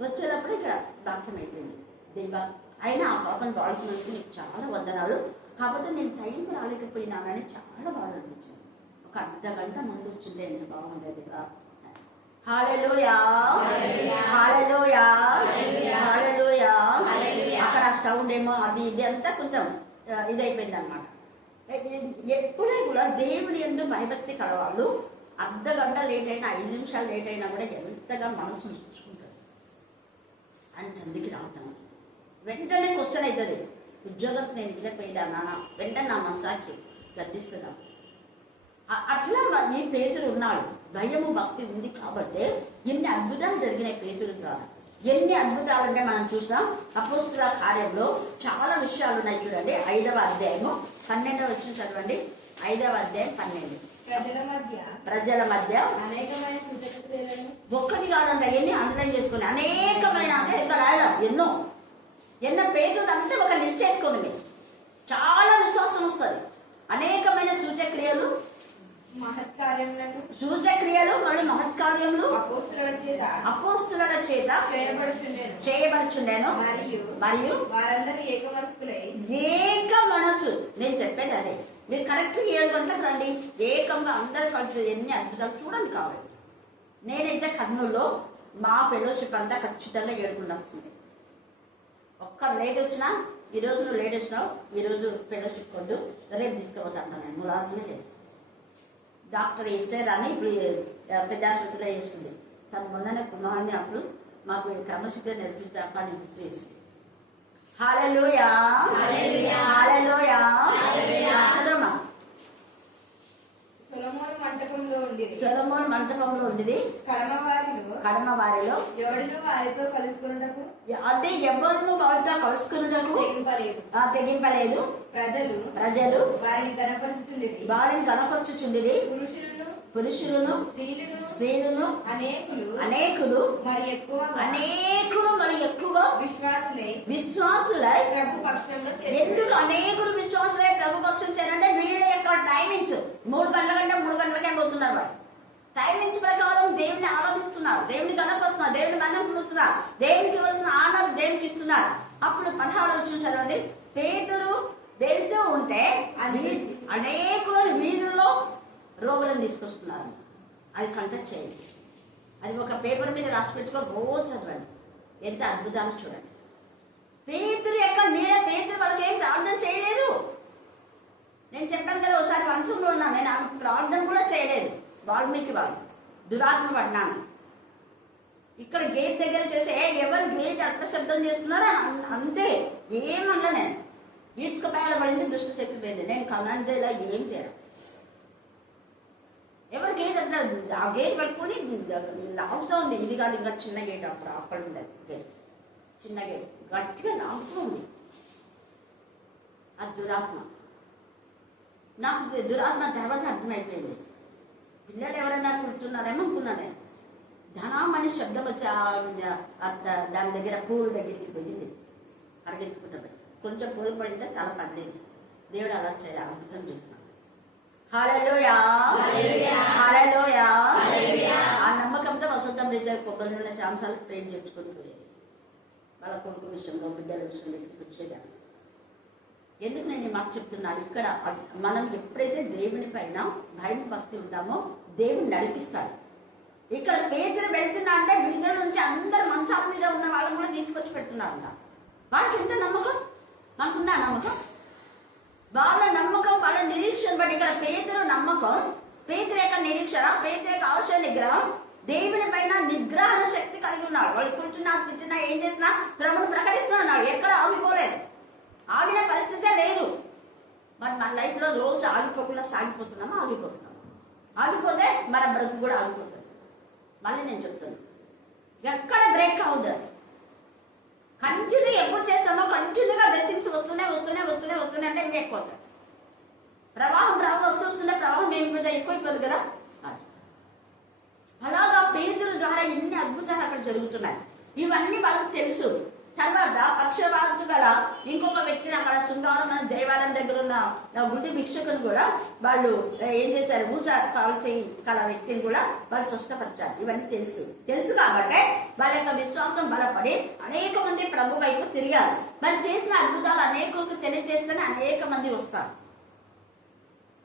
వచ్చేటప్పుడు ఇక్కడ దాఖ్యం అయిపోయింది. దేవా అయినా ఆ పాపను వాడుకున్నందుకు నీకు చాలా వందనాలు. కాకపోతే నేను టైంకి రాలేకపోయినానని చాలా బాధ అనిపించింది. ఒక అర్ధగంట ముందు వచ్చింది, ఎంత బాగుండేది. హల్లెలూయా, హల్లెలూయా, హల్లెలూయా. అక్కడ స్టవ్ ఏమో అది ఇది అంతా కొంచెం ఇదైపోయింది అనమాట. ఎప్పుడే కూడా దేవుని యందు భయభక్తి కలవాళ్ళు అర్ధగంట లేట్ అయినా 5 నిమిషాలు లేట్ అయినా కూడా ఎంతగా మనసు ఉంచుకుంటారు అని చందికి రావటం. వెంటనే క్వశ్చన్ అవుతుంది, ఉద్యోగం నేను ఇట్లపోయిదా నాన్న, వెంటనే నా మనసాక్షి గద్దిస్తున్నాను. అట్లా ఈ పేతురు ఉన్నాడు. భయము భక్తి ఉంది కాబట్టి ఎన్ని అద్భుతాలు జరిగినాయి పేతురు ద్వారా. ఎన్ని అద్భుతాలు అంటే మనం చూసినాం అపోస్తుల కార్యంలో చాలా విషయాలు ఉన్నాయి. చూడండి 5వ అధ్యాయము 12వ వచనం చదవండి. 5వ అధ్యాయం 12. ప్రజల మధ్య అనేకమైన సూచనలు ఒక్కటి కాదంట, ఎన్ని అండర్లైన్ చేసుకుని అనేకమైన అంటే ఇంకా రాయడం ఎన్నో పేజీలు అంతా ఒక లిస్ట్ చేసుకోండి. మీరు చాలా విశ్వాసం వస్తుంది. అనేకమైన సూచక్రియలు మళ్ళీ మహత్కార్యములు అపోస్తుల చేత చేయబడుచుండెను మరియు వారందరూ ఏక మనసు. నేను చెప్పేది అదే. మీరు కరెక్ట్ 7 గంటలకు రండి, ఏకంగా అందరు కలిసి ఎన్ని అద్భుతాలు చూడండి. కావాలి నేనైతే కర్నూలులో మా ఫెలోషిప్ అంతా ఖచ్చితంగా 7 ఉండాల్సింది. ఒక్క లేట్ వచ్చినా, ఈరోజు నువ్వు లేట్ వచ్చినావు, ఈరోజు ఫెలోషిప్ వద్దు, రేపు తీసుకుపోతాను నేను, నువ్వు లాస్ట్నే లేదు. డాక్టర్ ఇస్తేదాన్ని ఇప్పుడు పెద్ద ఆసుపత్రిలో వేస్తుంది. తను మొన్ననే కుమార్ని అప్పుడు మాకు క్రమశిక్షణ నేర్పిస్తాక అని గుర్తు చేసింది. హల్లెలూయా, హల్లెలూయా. చదవమ్మా. సొలొమోను మంటపంలో ఉండేది కడమ వారిలో ఎవడును వారితో కలుసుకున్నటకు అదే ఎవరును వారితో కలుసుకున్నటకు తెగింపలేదు. ప్రజలు వారిని కనపరచుచుండిరి. పురుషులను స్త్రీలను అనేకులు మరి ఎక్కువ విశ్వాసులై ప్రభు పక్షంలో ఎందుకు అనేకులు విశ్వాసులై ప్రభు పక్షం చేయాలంటే వీళ్ళ యొక్క టైమింగ్స్ 3 గంటల కంటే 3 గంటలకే పోతున్నారు. వాడు టైమింగ్స్ ప్రకారం దేవుని ఆరాధిస్తున్నారు, దేవుని కనపరుస్తున్నారు, దేవుని కనపరుస్తున్నారు, దేవునికి ఇవ్వాల్సిన ఆనర్ దేవునికి ఇస్తున్నారు. అప్పుడు 16 వచ్చిన చదవండి. పేతురు వెళ్తూ ఉంటే అనేక వీధుల్లో రోగులను తీసుకొస్తున్నారు. అది కంటెక్ట్ చేయండి. అది ఒక పేపర్ మీద రాసి పెట్టుకొని రోజు చదవండి. ఎంత అద్భుతాలు చూడండి. పేతురు యొక్క నీడ, పేతురు వాళ్ళకి ఏం ప్రార్థన చేయలేదు. నేను చెప్పాను కదా, ఒకసారి వంశంలో ఉన్నాను, నేను ఆమె ప్రార్థన కూడా చేయలేదు. వాల్మీకి వాళ్ళు దురాత్మ పడినాను. ఇక్కడ గేట్ దగ్గర చేసే ఎవరు గేట్ అట్లా శబ్దం చేస్తున్నారో అంతే, ఏమన్నా నేను ఈడ్చుకుపోయాల పడింది, దుష్ట శక్తి పోయింది. నేను కమాండ్ చేయాల, ఏం చేయాలి? ఎవరు గేట్ అట్లా ఆ గేట్ పట్టుకొని లాగుతూ ఉంది. ఇది కాదు, ఇంకా చిన్న గేట్, అప్పుడు అక్కడ ఉండదు గేట్, చిన్న గేట్ గట్టిగా లాగుతూ ఉంది. అది దురాత్మ. నాకు దురాత్మ తర్వాత అర్థమైపోయింది. పిల్లలు ఎవరైనా కూర్చున్నారేమో అనుకున్నా నేను. ధనామని శబ్దం వచ్చి దాని దగ్గర పూల దగ్గరికి పోయింది. అడిగెత్తుకుంటా కొంచెం పూలు పడితే తల పడలేదు. దేవుడు అలా చేయాలి, అద్భుతం చూస్తున్నాడు. హల్లెలూయా, హల్లెలూయా. ఆ నమ్మకంతో వసంతం రిజర్వ్ కొబ్బరి నూనె ఛాన్సాలు ట్రైన్ చేసుకొని పోయేది. వాళ్ళ కొడుకు విషయంలో, బిడ్డల విషయంలో వచ్చేదాన్ని. ఎందుకు నేను ఈ మాట చెప్తున్నాను? ఇక్కడ మనం ఎప్పుడైతే దేవుని పైన భయం భక్తి ఉంటామో దేవుడు నడిపిస్తాడు. ఇక్కడ పేదలు వెళ్తున్నా అంటే విడుదల నుంచి అందరు మంచాల మీద ఉన్న వాళ్ళని కూడా తీసుకొచ్చి పెడుతున్నారంట. వాళ్ళకి ఎంత నమ్మకం? మనకుందా నమ్మకం? వాళ్ళ నమ్మకం, వాళ్ళ నిరీక్షణ బట్టి ఇక్కడ పేదలు నమ్మకం, పేదల యొక్క నిరీక్షణ, పేదల యొక్క అవసర నిగ్రహం, దేవుని పైన నిగ్రహణ శక్తి కలిగి ఉన్నాడు. వాళ్ళు కూర్చున్నా, తిట్టినా, ఏం చేసినా శ్రమను ప్రకటిస్తున్నాడు. ఎక్కడ ఆగిపోలేదు, ఆగిన పరిస్థితే లేదు. మరి మన లైఫ్ లో రోజు ఆగిపోకుండా సాగిపోతున్నామా? ఆగిపోతున్నామా? ఆగిపోతే మన బ్రతుకు కూడా ఆగిపోతుంది. మళ్ళీ నేను చెప్తాను, ఎక్కడ బ్రేక్ అవుతుంది. కంటిన్యూ ఎప్పుడు చేస్తామో కంటిన్యూగా బ్లెస్సింగ్స్ వస్తూనే అంటే ఇంకెక్కుతాయి. ప్రవాహం వస్తుంటే ప్రవాహం ఏమిపోతే ఎక్కువైపోదు కదా. అలాగా పేజీల ద్వారా ఎన్ని అద్భుతాలు అక్కడ జరుగుతున్నాయి. ఇవన్నీ వాళ్ళకి తెలుసు. తర్వాత పక్షవాతు గల ఇంకొక వ్యక్తిని అక్కడ శృంగారం మన దేవాలయం దగ్గర ఉన్న గుడ్డి భిక్షకులు కూడా వాళ్ళు ఏం చేశారు, కాలు చేయి కల వ్యక్తిని కూడా వాళ్ళు స్పష్టపరిచారు. ఇవన్నీ తెలుసు కాబట్టి వాళ్ళ యొక్క విశ్వాసం బలపడి అనేక మంది ప్రభు వైపు తిరిగారు. మరి చేసిన అద్భుతాలు అనేకులకు తెలియజేస్తేనే అనేక మంది వస్తారు.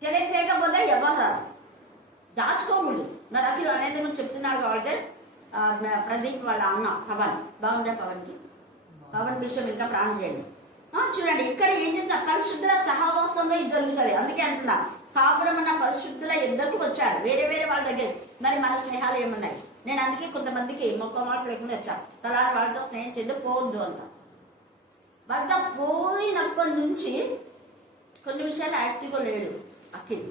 తెలియజేయకపోతే ఎవరు రాదు. దాచుకోకూడదు. మరి అఖిల్ అనేది మనం చెప్తున్నాడు కాబట్టి ప్రదీప్ వాళ్ళ అన్న పవన్, బాగుందా పవన్ విషయం ఇంకా ప్రాణం చేయండి. చూడండి, ఇక్కడ ఏం చేసిన పరిశుద్ధుల సహవాసంలో ఇది జరుగుతుంది. అందుకే అంటున్నా, కాపురం ఉన్న పరిశుద్ధుల ఎద్దకు వచ్చాడు. వేరే వాళ్ళ దగ్గర మరి మన స్నేహాలు ఏమున్నాయి? నేను అందుకే కొంతమందికి మొక్క మాట లేకుండా చెప్తాను, తలాంటి వాళ్ళతో స్నేహం చేద్దాం పోవద్దు అంట. వాళ్ళతో పోయినప్పటి నుంచి కొన్ని విషయాలు యాక్టివ్గా లేడు అఖిల్.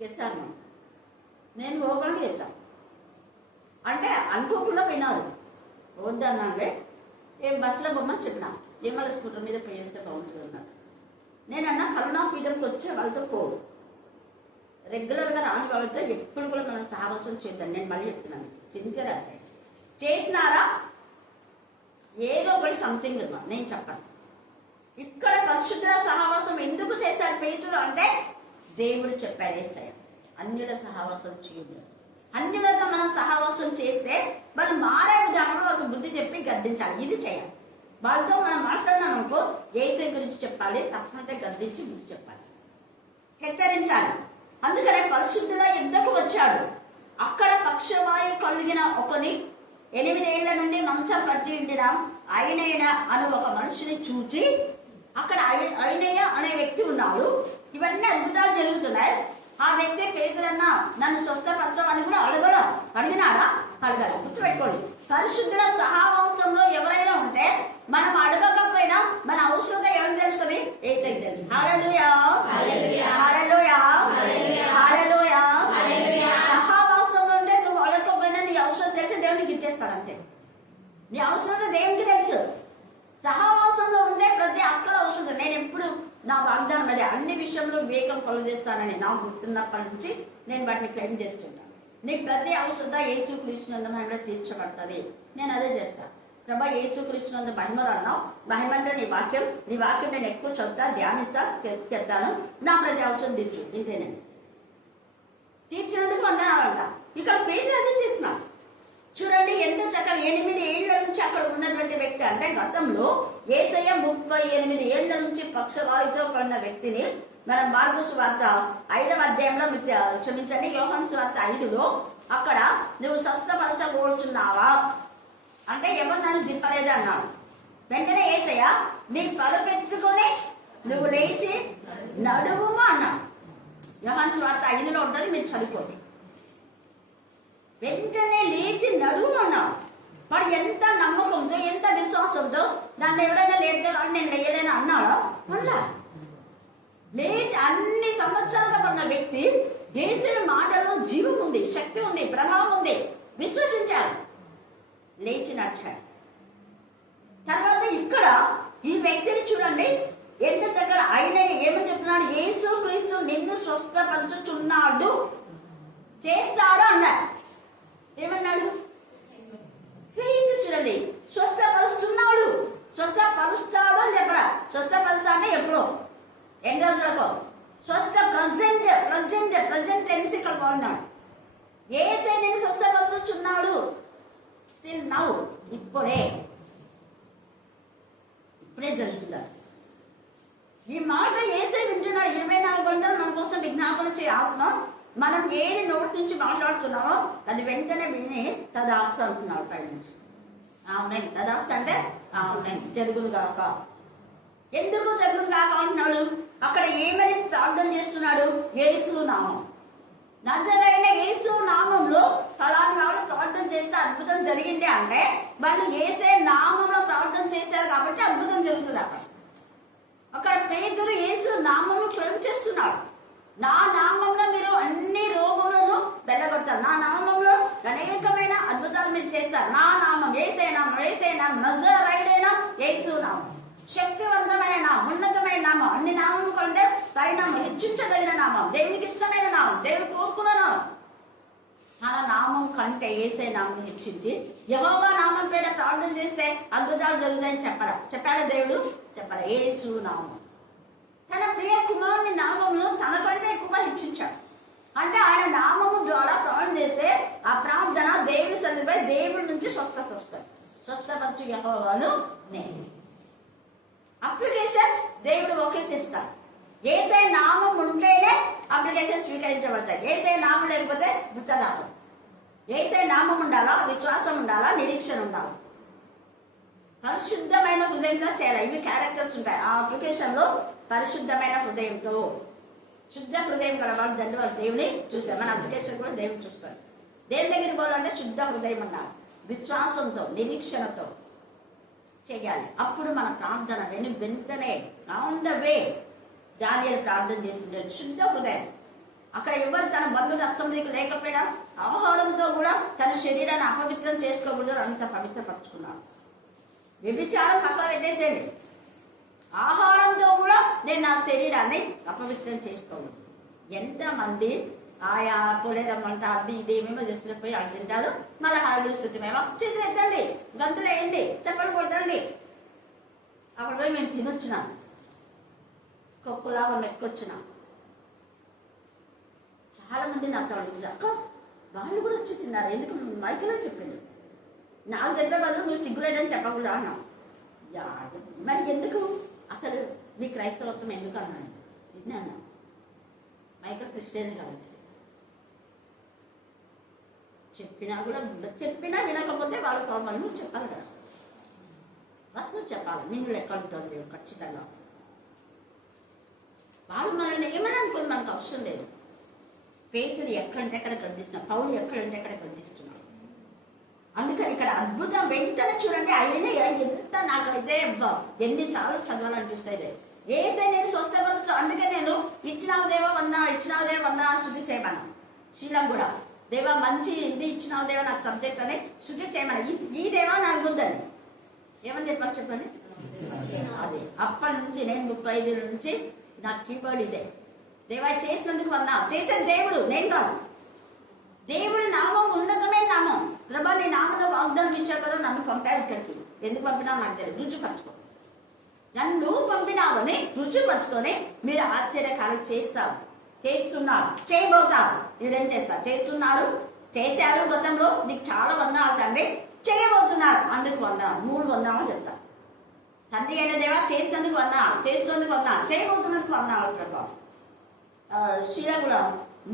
చేస్తాను నేను పోవడానికి చెప్తాను అంటే అనుకోకుండా వినాలి. వద్దన్నాడే ఏం బస్సులో బొమ్మని చెప్పినా, ఏమల్ల స్కూటర్ మీద పోయేస్తే బాగుంటుంది అన్నాడు. నేనన్నా కరుణాపీఠంకి వచ్చే వాళ్ళతో పోవు, రెగ్యులర్గా రాని వాళ్ళతో ఎప్పుడు కూడా మనం సహవాసం చేద్దాం. నేను మళ్ళీ చెప్తున్నాను, సిన్సియర్ చేసినారా ఏదో ఒకటి సంథింగ్ నేను చెప్పాను. ఇక్కడ పరిశుద్ధ సహవాసం ఎందుకు చేశాడు పేతురు అంటే దేవుడు చెప్పాడు, ఏసయ్య అన్యుల సహవాసం చేయదు. అన్యులతో మనం సహవాసం చేస్తే మనం మారే విధానంలో ఒక బుద్ధి చెప్పి గద్దించాలి. ఇది చేయాలి. వాళ్ళతో మనం మాట్లాడినాం అనుకో, ఏసై గురించి చెప్పాలి, తప్పకుండా గద్దించి బుద్ధి చెప్పాలి, హెచ్చరించాలి. అందుకనే పరిశుద్ధుల యుద్ధకు వచ్చాడు. అక్కడ పక్షవాయు కలిగిన ఒకని 8 ఏళ్ల నుండి మంచం పట్టి ఉండిన ఐనేయ అను ఒక మనిషిని చూచి, అక్కడ ఐనేయ అనే వ్యక్తి ఉన్నాడు. ఇవన్నీ అద్భుతాలు జరుగుతున్నాయి. ఆ వ్యక్తి పేదలన్నా నన్ను స్వస్థపరచమని కూడా అడిగినాడా? అడగాలి. గుర్తుపెట్టుకోండి, పరిశుద్ధుల సహవాసంలో ఎవరైనా ఉంటే మనం అడగకపోయినా మన అవసరం ఎవరికి తెలుస్తుంది? ఏసైకి తెలుసు. హల్లెలూయా, హల్లెలూయా, హల్లెలూయా. సహవాసంలో ఉంటే నువ్వు అడగకపోయినా నీ అవసరం తెలిసి దేవునికి ఇచ్చేస్తాడు అంతే. నీ అవసరం దేవునికి తెలుసు. సహవాసంలో ఉంటే ప్రతి అక్కడ అవసరం. నేను ఎప్పుడు నా వాగ్దానం అదే, అన్ని విషయంలో వివేకం కలుగజేస్తానని నాకు గుర్తున్నప్పటి నుంచి నేను వాటిని క్లెయిమ్ చేస్తుంటాను. నీకు ప్రతి అవసరం యేసుక్రీస్తునందు మహిమ తీర్చబడుతుంది. నేను అదే చేస్తాను. ప్రభా యేసుక్రీస్తునందు మహిమలు అన్నావు, మహిమంటే నీ వాక్యం నేను ఎక్కువ చెప్తా, ధ్యానిస్తా, చెప్తాను. నా ప్రతి అవసరం తీర్చు, ఇంతే. నేను తీర్చినందుకు వందనాలంట. ఇక్కడ పేరు అదే చేస్తున్నాను. చూడండి ఎంత చక్కగా 8 ఏళ్ల నుంచి అక్కడ ఉన్నటువంటి వ్యక్తి అంటే గతంలో యేసయ్య 38 ఏళ్ల నుంచి పక్షవాయుతో పడిన వ్యక్తిని మనం మార్కు సువార్త 5వ అధ్యాయంలో క్షమించండి యోహాను సువార్త 5లో అక్కడ నువ్వు స్వస్థపరచబోతున్నావా అంటే ఎవరు నన్ను దింపలేదు అన్నాడు. వెంటనే యేసయ్య నీ పరుపెత్తుకొని నువ్వు లేచి నడువు అన్నాడు. యోహాను సువార్త 5లో ఉంటుంది, మీరు చదువుకోండి. వెంటనే లేచి నడువు అన్నాడు. వాడు ఎంత నమ్మకంతో ఎంత విశ్వాసంతో నన్ను ఎవరైనా లేదు నేను లేయలేను అన్నాడో అన్నా. లేచి అన్ని సంవత్సరాలుగా పడిన వ్యక్తి యేసయ్య మాటల్లో జీవం ఉంది, శక్తి ఉంది, ప్రభావం ఉంది, విశ్వసించాడు, లేచి నడిచాడు. తర్వాత ఇక్కడ ఈ వ్యక్తిని చూడండి ఎంత చక్కగా ఆయన ఏమని చెప్తున్నాడు, యేసు క్రీస్తు నిన్ను స్వస్థపరచుచున్నాడు, చేస్తాడు అన్నాడు. ఏమన్నాడు? ఫెయిత్ చూడండి, స్వస్థపరుస్తున్నాడు, స్వస్థపరుస్తాడు అని చెప్పరా. స్వస్థపరుస్తా అంటే ఎప్పుడో ఎన్ని రోజులకో, స్వస్థ ప్రజెంట్ టెన్స్ ఇక్కడ బాగున్నాడు. ఏసే నేను స్వస్థపరుచుచున్నాడు, స్టిల్ నౌ, ఇప్పుడే జరుగుతున్నారు. ఈ మాట ఏసే వింటున్నా 24 గంటలు మన కోసం విజ్ఞాపన చేయాలన్నా మనం ఏది నోటి నుంచి మాట్లాడుతున్నామో అది వెంటనే విని తదాస్తు అంటున్నాడు పై నుంచి. అవునండి, తదాస్తు అంటే అవునండి జరుగును కాక. ఎందుకు జరుగును కాక అంటున్నాడు? అక్కడ ఏమని ప్రార్థన చేస్తున్నాడు? యేసు నామం, నజరైన యేసు నామంలో ఫలాని వాళ్ళు ప్రార్థన చేస్తే అద్భుతం జరిగింది అంటే వాళ్ళు యేసే నామంలో ప్రార్థన చేశారు కాబట్టి అద్భుతం జరుగుతుంది. అక్కడ పేతురు యేసు నామము క్లెయిమ్ చేస్తున్నాడు. నా నామంలో మీరు అన్ని రోగములను వెళ్ళగొడతారు, నా నామంలో అనేకమైన అద్భుతాలు మీరు చేస్తారు. నా నామం యేసే నామం, యేసే నామం, నజరైన యేసు నామం, శక్తివంతమైన నామం, ఉన్నతమైన నామం, అన్ని నామం కంటే పరిణామం, హెచ్చించదగిన నామం, దేవునికి ఇష్టమైన నామం, దేవుడు కోరుకున్న నామం. మన నామం కంటే యేసే నామం హెచ్చించి యెహోవా నామం పేద ప్రార్థన చేస్తే అద్భుతాలు జరుగుతాయని చెప్పాడా దేవుడు? చెప్పాలి. యేసు నామం తన ప్రియ కుమారుని నామంలో తనకంటే ఎక్కువ హెచ్చించాడు. అంటే ఆయన నామము ద్వారా ప్రార్థన చేస్తే ఆ ప్రార్థన దేవుడి సన్నిధిపై దేవుడి నుంచి స్వస్థత వస్తుంది. స్వస్థపరచు యెహోవాను నేను. అప్లికేషన్ దేవుడు ఓకే చేస్తాడు. యేసే నామం ఉంటేనే అప్లికేషన్ స్వీకరించబడతాయి. యేసే నామం లేకపోతే బుచ్చదాపం. యేసే నామం ఉండాలా, విశ్వాసం ఉండాలా, నిరీక్షణ ఉండాలి, పరిశుద్ధమైన హృదయంతో చేయాలి. ఇవి క్యారెక్టర్స్ ఉంటాయి ఆ అప్లికేషన్ లో. పరిశుద్ధమైన హృదయంతో, శుద్ధ హృదయం కలవాలి తండ్రి వాళ్ళు దేవుని చూస్తారు. మన అప్లికేషన్ కూడా దేవుని చూస్తారు. దేవుని దగ్గరికి పోవాలంటే శుద్ధ హృదయం ఉండాలి, విశ్వాసంతో నిరీక్షణతో చేయాలి. అప్పుడు మన ప్రార్థన వెంటనే ఆన్ ద వే దానియేలు ప్రార్థన చేస్తుంటాడు. శుద్ధ హృదయం. అక్కడ ఎవరు తన బంధువులు అసెంబ్లీకి లేకపోయినా ఆహారంతో కూడా తన శరీరాన్ని అపవిత్రం చేసుకోకూడదు, అంత పవిత్రపరుచుకున్నాడు. వ్యభిచారం పక్కన పెట్టేసేయండి, ఆహారంతో కూడా నేను నా శరీరాన్ని అపవిత్రం చేసుకోకూడదు. ఎంతమంది ఆయా పొలేరమ్మంట అది ఇదేమేమో చేసినప్పుడు అవి తింటారు, మళ్ళీ హాలు శుద్ధమేమో చేసి ఎత్తండి, గంతులు వేయండి, చెప్పలు కొట్టండి. అక్కడ పోయి మేము తినొచ్చినాం, కొక్కులాగా మెక్కొచ్చినాం. చాలా మంది నాతో అడిగింది, అక్క వాళ్ళు కూడా వచ్చి తిన్నారు, ఎందుకు మైకిలో చెప్పింది, నాకు చెప్పే బదులు నువ్వు సిగ్గులేదని చెప్పకూడదా అన్నా. మరి ఎందుకు అసలు మీ క్రైస్తవత్వం ఎందుకు అన్నాను. ఇది అన్నా మైకల్ క్రిస్టియన్ కాబట్టి చెప్పినా వినకపోతే వాళ్ళ ప్రాబ్లం నువ్వు చెప్పాలి కదా, ఫస్ట్ నువ్వు చెప్పాలి. నిన్ను లెక్క ఉంటుంది దేవుడు ఖచ్చితంగా. వాళ్ళు మనల్ని ఏమని అనుకోని మనకు అవసరం లేదు. పేతులు ఎక్కడంటే ఎక్కడ గర్దిస్తున్నాడు, పౌలు ఎక్కడంటే ఎక్కడ గర్దిస్తున్నాడు. అందుకని ఇక్కడ అద్భుతం వెంటనే చూడండి. ఆయన ఎంత నాకైతే ఎన్నిసార్లు చదవాలనిపిస్తుంది. ఏదైతే నేను స్వస్థపరుస్తూ, అందుకే నేను ఇచ్చినావు దేవా వందనా శుద్ధి చేయమన్నా. శీలం కూడా దేవా మంచి ఇది ఇచ్చినావు దేవా నాకు సబ్జెక్ట్ అని శుద్ధి చేయమన్నా. ఈ దేవా నాకు ముందని ఏమని చెప్పాలి చెప్పండి. అదే అప్పటి నుంచి నేను 35 నుంచి నా కీబోర్డ్ ఇదే. దేవా చేసినందుకు వందా. చేసే దేవుడు నేను కాదు, దేవుడి నామం ఉన్నతమైన నామం. ప్రభా నీ నామంలో వాగ్దానం ఇచ్చావు కదా, నన్ను పంపావు ఇక్కడికి, ఎందుకు పంపినావు నాకు తెలియదు, రుచిపరచుకో. నన్ను పంపినావని రుచిపరచుకొని మీరు ఆశ్చర్యకార్యం చేస్తున్నారు, చేయబోతారు. మీరేం చేస్తారు? చేస్తున్నారు, చేశారు గతంలో, నీకు చాలా వందనాలు తండ్రి, చేయబోతున్నారు. ఉన్నారు, అందుకు వందనాలు. 3 వందనాలు చెప్తా. తండ్రి అయిన దేవా చేసినందుకు వందనాలు, చేస్తున్నందుకు వందనాలు, చేయబోతున్నందుకు వందనాలు ప్రభా. శీల కూడా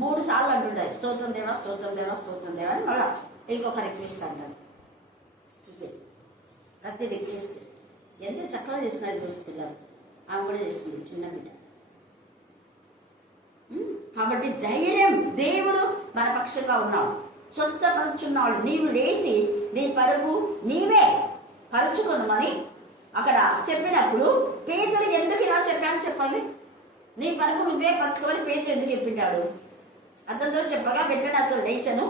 3 సార్లు అంటుంటాయి, స్తోత్రం దేవా, స్తోత్రం దేవా, స్తోత్రం దేవా అని. మళ్ళా ఇంకొక రిక్వెస్ట్ అంటారు. ప్రతి రిక్వెస్ట్ ఎంత చక్కగా చేస్తున్నారు ఈరోజు పిల్లలు. ఆమె కూడా చేస్తుంది, చిన్న బిడ్డ. కాబట్టి ధైర్యం, దేవుడు మన పక్షంగా ఉన్నాడు, స్వస్థపరుచున్నాడు. నీవు లేచి నీ పరుపు నీవే పరుచుకొనమని అక్కడ చెప్పినప్పుడు పేతురు ఎందుకు ఇలా చెప్పాను చెప్పండి? నీ పరుపు నువ్వే పరుచుకోమని పేతురు ఎందుకు చెప్పింటాడు? అతనితో చెప్పగా వెంటనే అతను లేచను.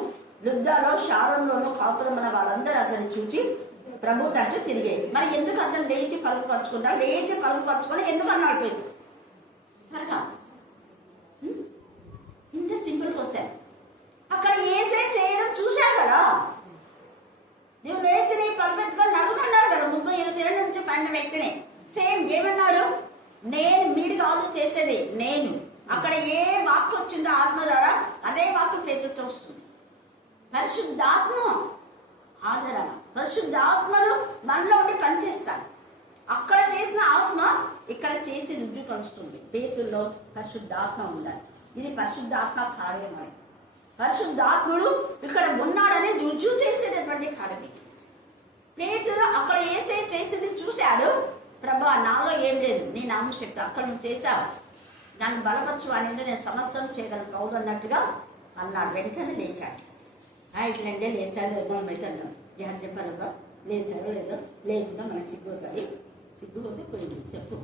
లుద్దాలో షారంలోనూ కాపురమున్న వాళ్ళందరూ అతన్ని చూచి ప్రభు తట్టు తిరిగేది. మరి ఎందుకు అతను లేచి పరుపు పరుచుకుంటాడు? లేచి పరుపు పరుచుకొని ఎందుకు అన్నాడు పేతురు? త్వరగా, ఇంత సింపుల్ క్వశ్చన్. అక్కడ ఏసే చేయడం చూశాడు కదా. నువ్వు లేచి నీ పరుపెత్తుకొని నడుకున్నాడు కదా 35 ఏళ్ళ నుంచి పైన వ్యక్తిని. సేమ్ ఏమన్నాడు? నేను, మీరు కాదు చేసేది నేను. అక్కడ ఏ వాక్కు వచ్చిందో ఆత్మ ద్వారా అదే వాక్కు పేతురుతో వస్తుంది. పరిశుద్ధాత్మ ఆదరణ, పరిశుద్ధాత్మలు మనలో ఉండి పనిచేస్తాడు. అక్కడ చేసిన ఆత్మ ఇక్కడ చేసి రుజువు కలుస్తుంది. పేతుల్లో పరిశుద్ధాత్మ ఉండాలి. ఇది పరిశుద్ధాత్మ కార్యం. అని పరిశుద్ధాత్ముడు ఇక్కడ ఉన్నాడని రుజువు చేసేటటువంటి కార్యం. పేతురు అక్కడ ఏసే చేసేది చూశాడు. ప్రభా నాలో ఏం లేదు, నీ నామశక్తి అక్కడ నువ్వు చేశావు, నన్ను బలపరచు అనేది నేను సమస్తం చేయగలను కాదు అన్నట్టుగా అన్నాడు. వెంటనే లేచాడు. ఇట్లంటే లేచాడు మనం పెడతాను ఎవరు చెప్పారబ్బా, లేచాడో లేదో, లేకుండా మనకు సిగ్గు అవుతుంది. సిగ్గు పోతే పోయింది చెప్పు.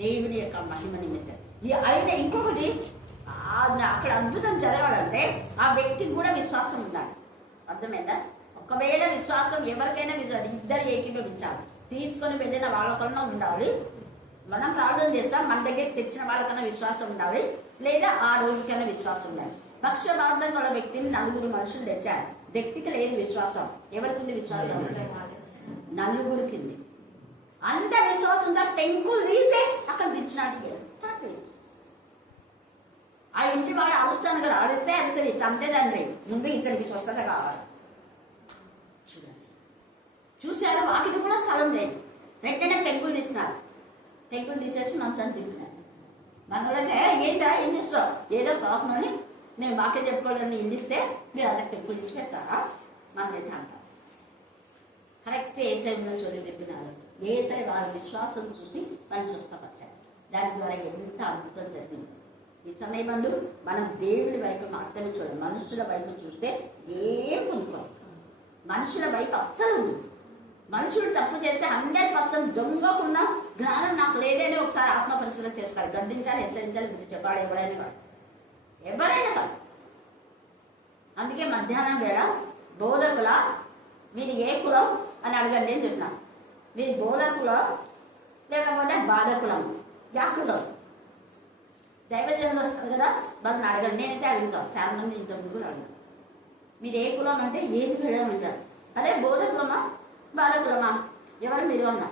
దేవుని యొక్క మహిమ నిమిత్తం ఆయన ఇంకొకటి అక్కడ అద్భుతం జరగాలంటే ఆ వ్యక్తికి కూడా విశ్వాసం ఉండాలి. అర్థమైందా? ఒకవేళ విశ్వాసం ఎవరికైనా విశ్వాసం, ఇద్దరు ఏకీభవించాలి. తీసుకొని వెళ్ళిన వాళ్ళకన్నా ఉండాలి. మనం ప్రార్థన చేస్తాం, మన దగ్గరికి తెచ్చిన వాళ్ళకన్నా విశ్వాసం ఉండాలి, లేదా ఆ రోజుకైనా విశ్వాసం ఉండాలి. పక్షవాదం గల వ్యక్తిని 4 మనుషులు తెచ్చారు. వ్యక్తికి లేదు విశ్వాసం. ఎవరికి ఉంది విశ్వాసం? 4 అంత విశ్వాసం ఉందా? పెంకులు తీసే అక్కడ దించినాడు. ఆ ఇంటి వాడు అరుస్తాను కదా, అరిస్తే అరిసరి తంతే తండ్రి ముందు ఇతనికి స్వస్థత కావాలి. చూడండి, చూశారు. వాటికి కూడా స్థలం లేదు. వెంటనే పెంకులు తీసినారు. పెంకులు తీసేసి మంచాన్ని తింటున్నారు. మనోళ్ళైతే ఏంటా ఏం చేస్తావు, ఏదో పాపం అని నేను వాక్యం చెప్పుకోవాలని ఇల్లిస్తే మీరు అంత పెంకులు తీసి పెడతారా? మనం అయితే అంటాం. కరెక్ట్ ఏసై మీద చోటు చెప్పినారు. ఏసై వారి విశ్వాసం చూసి మనం స్వస్థపరిచారు. దాని ద్వారా ఎంత అద్భుతం జరిగింది. ఈ సమయంలో మనం దేవుడి వైపు మాత్రమే చూడాలి. మనుషుల వైపు చూస్తే ఏం పొందుకోవాలి. మనుషుల వైపు అస్సలు ఉంది. మనుషులు తప్పు చేస్తే 100% దొంగకున్న జ్ఞానం నాకు లేదని ఒకసారి ఆత్మ పరిశీలన చేసుకోవాలి. గద్దించాలి, హెచ్చరించాలి, గుర్తు చెప్పాలి. ఎవరైనా కాదు. అందుకే మధ్యాహ్నం వేళ బోధకుల మీరు ఏ కులం అని అడగండి అని చెప్తున్నాను. మీరు బోధకులం లేకపోతే బాధకులం, యాకులం. దైవజనులు వస్తారు కదా, వాళ్ళని అడగండి. నేనైతే అడుగుతాను, చాలా మంది ఇంతకుముందు కూడా అడుగుతాను. మీరు ఏ కులం అంటే ఏది వెళ్ళమంటారు. అదే బోధకులమా బాధకులమా ఎవరు మీరు అన్నా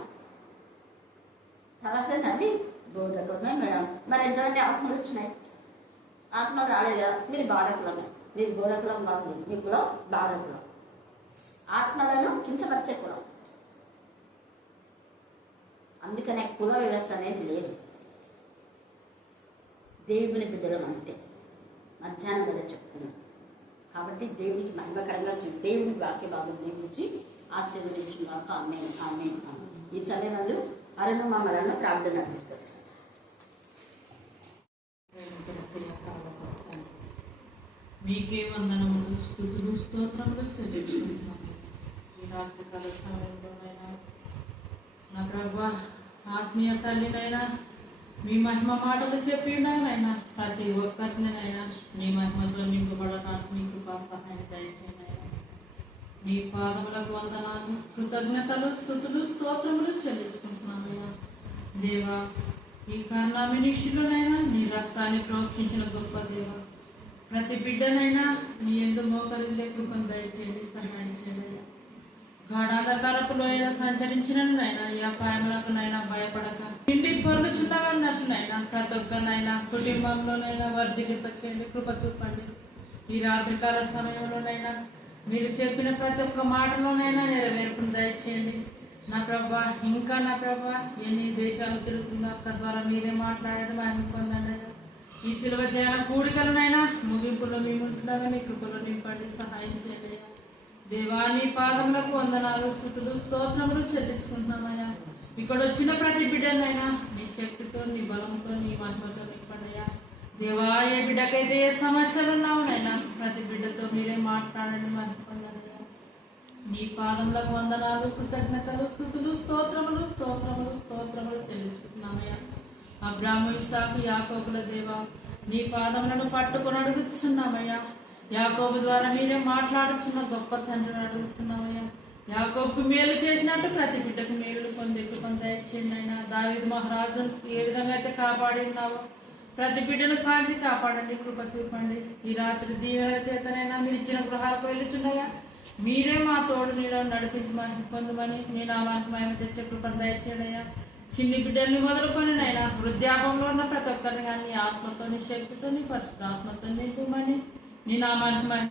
తర్వాత నవ్వి బోధకులమే మేడం. మరి ఎంతమంది ఆత్మలు వచ్చినాయి? ఆత్మలు రాలేదు కదా, మీరు బాధకులమే. మీరు బోధకులం కాదు, మీ కులం బాధకులం. ఆత్మలను కించపరిచే కులం. అందుకనే కుల వ్యవస్థ అనేది లేదు. దేవుని బిడ్డలం అంతే. మధ్యాహ్నం వేళ చెప్తున్నాం కాబట్టి దేవునికి మహిమకరంగా దేవుని వాక్య భాగం గురించి ఆశీర్వదించున్నాక ఆమేన్ ఆమేన్. ఈ సమయంలో అరుణమామలను ప్రార్థన అనిపిస్తారు. మీకే వందనములు, స్తుతులు, స్తోత్రములు చెల్లించుకుంటున్నాము. ఈ రాత్రికాల సమయంలోనైనా నా ప్రభా, ఆత్మీయ తల్లినైనా మీ మహిమ మాటలు చెప్పినానైనా ప్రతి ఒక్కరినైనా నీ మహిమతో నింపబడడానికి నీ కృపా సహాయం దయచేయనైనా. నీ పాదములకు వందనాలు, కృతజ్ఞతలు, స్తుతులు, స్తోత్రములు చెల్లించుకుంటున్నామయ్యా. దేవా, ఈ కరుణా మినిస్ట్రీలోనైనా నీ రక్తాన్ని ప్రోక్షించిన గొప్ప దేవ, ప్రతి బిడ్డనైనా నీ ఎందు మోకరిల్లే కృపను దయచేయండి, సహాయం చేయండి. గాఢాంధకారపులోయలో సంచరించినైనా ఏ అపాయములకునైనా భయపడక ఇంటి పొరుచున్నవన్నట్టునైనా ప్రతి ఒక్కరినైనా కుటుంబంలోనైనా వర్ధిలింపచేయండి, కృప చూపండి. ఈ రాత్రికాల సమయంలోనైనా మీరు చెప్పిన ప్రతి ఒక్క మాటలోనైనా నెరవేర్పును దయచేయండి నా ప్రభా. ఇంకా నా ప్రభా ఎన్ని దేశాలు తిరుగుతుందో తద్వారా మీరే మాట్లాడడం ఆయన పొందండి. ఈ శిలువ ధ్యాన కూడికలనైనా ముగింపులో మీ ఉంటుండగా మీ కృపలో నింపండి, సహాయం చేయండి. దేవాని పాదములకు వందనాలు, స్తుతులు, స్తోత్రములు చెల్లించుకుంటున్నామయ్యా. ఇక్కడ వచ్చిన ప్రతి బిడ్డనైనా నీ శక్తితో, నీ బలంతో, నీ మహిమతో నింపండియా. దేవా, ఏ బిడ్డకైతే ఏ సమస్యలు ఉన్నావునైనా ప్రతి బిడ్డతో మీరే మాట్లాడండి, మహిమపొందనయ్యా. నీ పాదములకు వందనాలు, కృతజ్ఞతలు, స్తుతులు, స్తోత్రములు స్తోత్రములు స్తోత్రములు చెల్లించుకుంటున్నామయ్యా. అబ్రాము, ఇస్సాకు, యాకోబుల దేవా, నీ పాదములను పట్టుకుని అడుగుతున్నామయ్యా. యాకోబు ద్వారా మీరే మాట్లాడుచున్న గొప్ప తండ్రిని అడుగుతున్నామయ్యా. యాకోబుకు మేలు చేసినట్టు ప్రతి బిడ్డకు మేలు పొంది దయచేయండి అయినా. దావీదు మహారాజును ఏ విధంగా అయితే కాపాడినావో ప్రతి బిడ్డను కాల్చి కాపాడండి, కృప చూపండి. ఈ రాత్రి దీవెనల చేతనైనా మీరు ఇచ్చిన గృహాలకు వెళ్ళుచుండగా మీరే మా తోడు నీలో నడిపించి మహిమ పొందమని నీ నామానికి మహిమ తెచ్చే కృపను దయచేయడయ్యా. చిన్ని బిడ్డల్ని మొదలుకొని నైనా వృద్ధాపంలో ఉన్న ప్రతి ఒక్కరిని కానీ నీ ఆత్మతో, నీ శక్తితో, నీ పరిశుద్ధాత్మతో నింపుమని నీ నామానికి మహిమ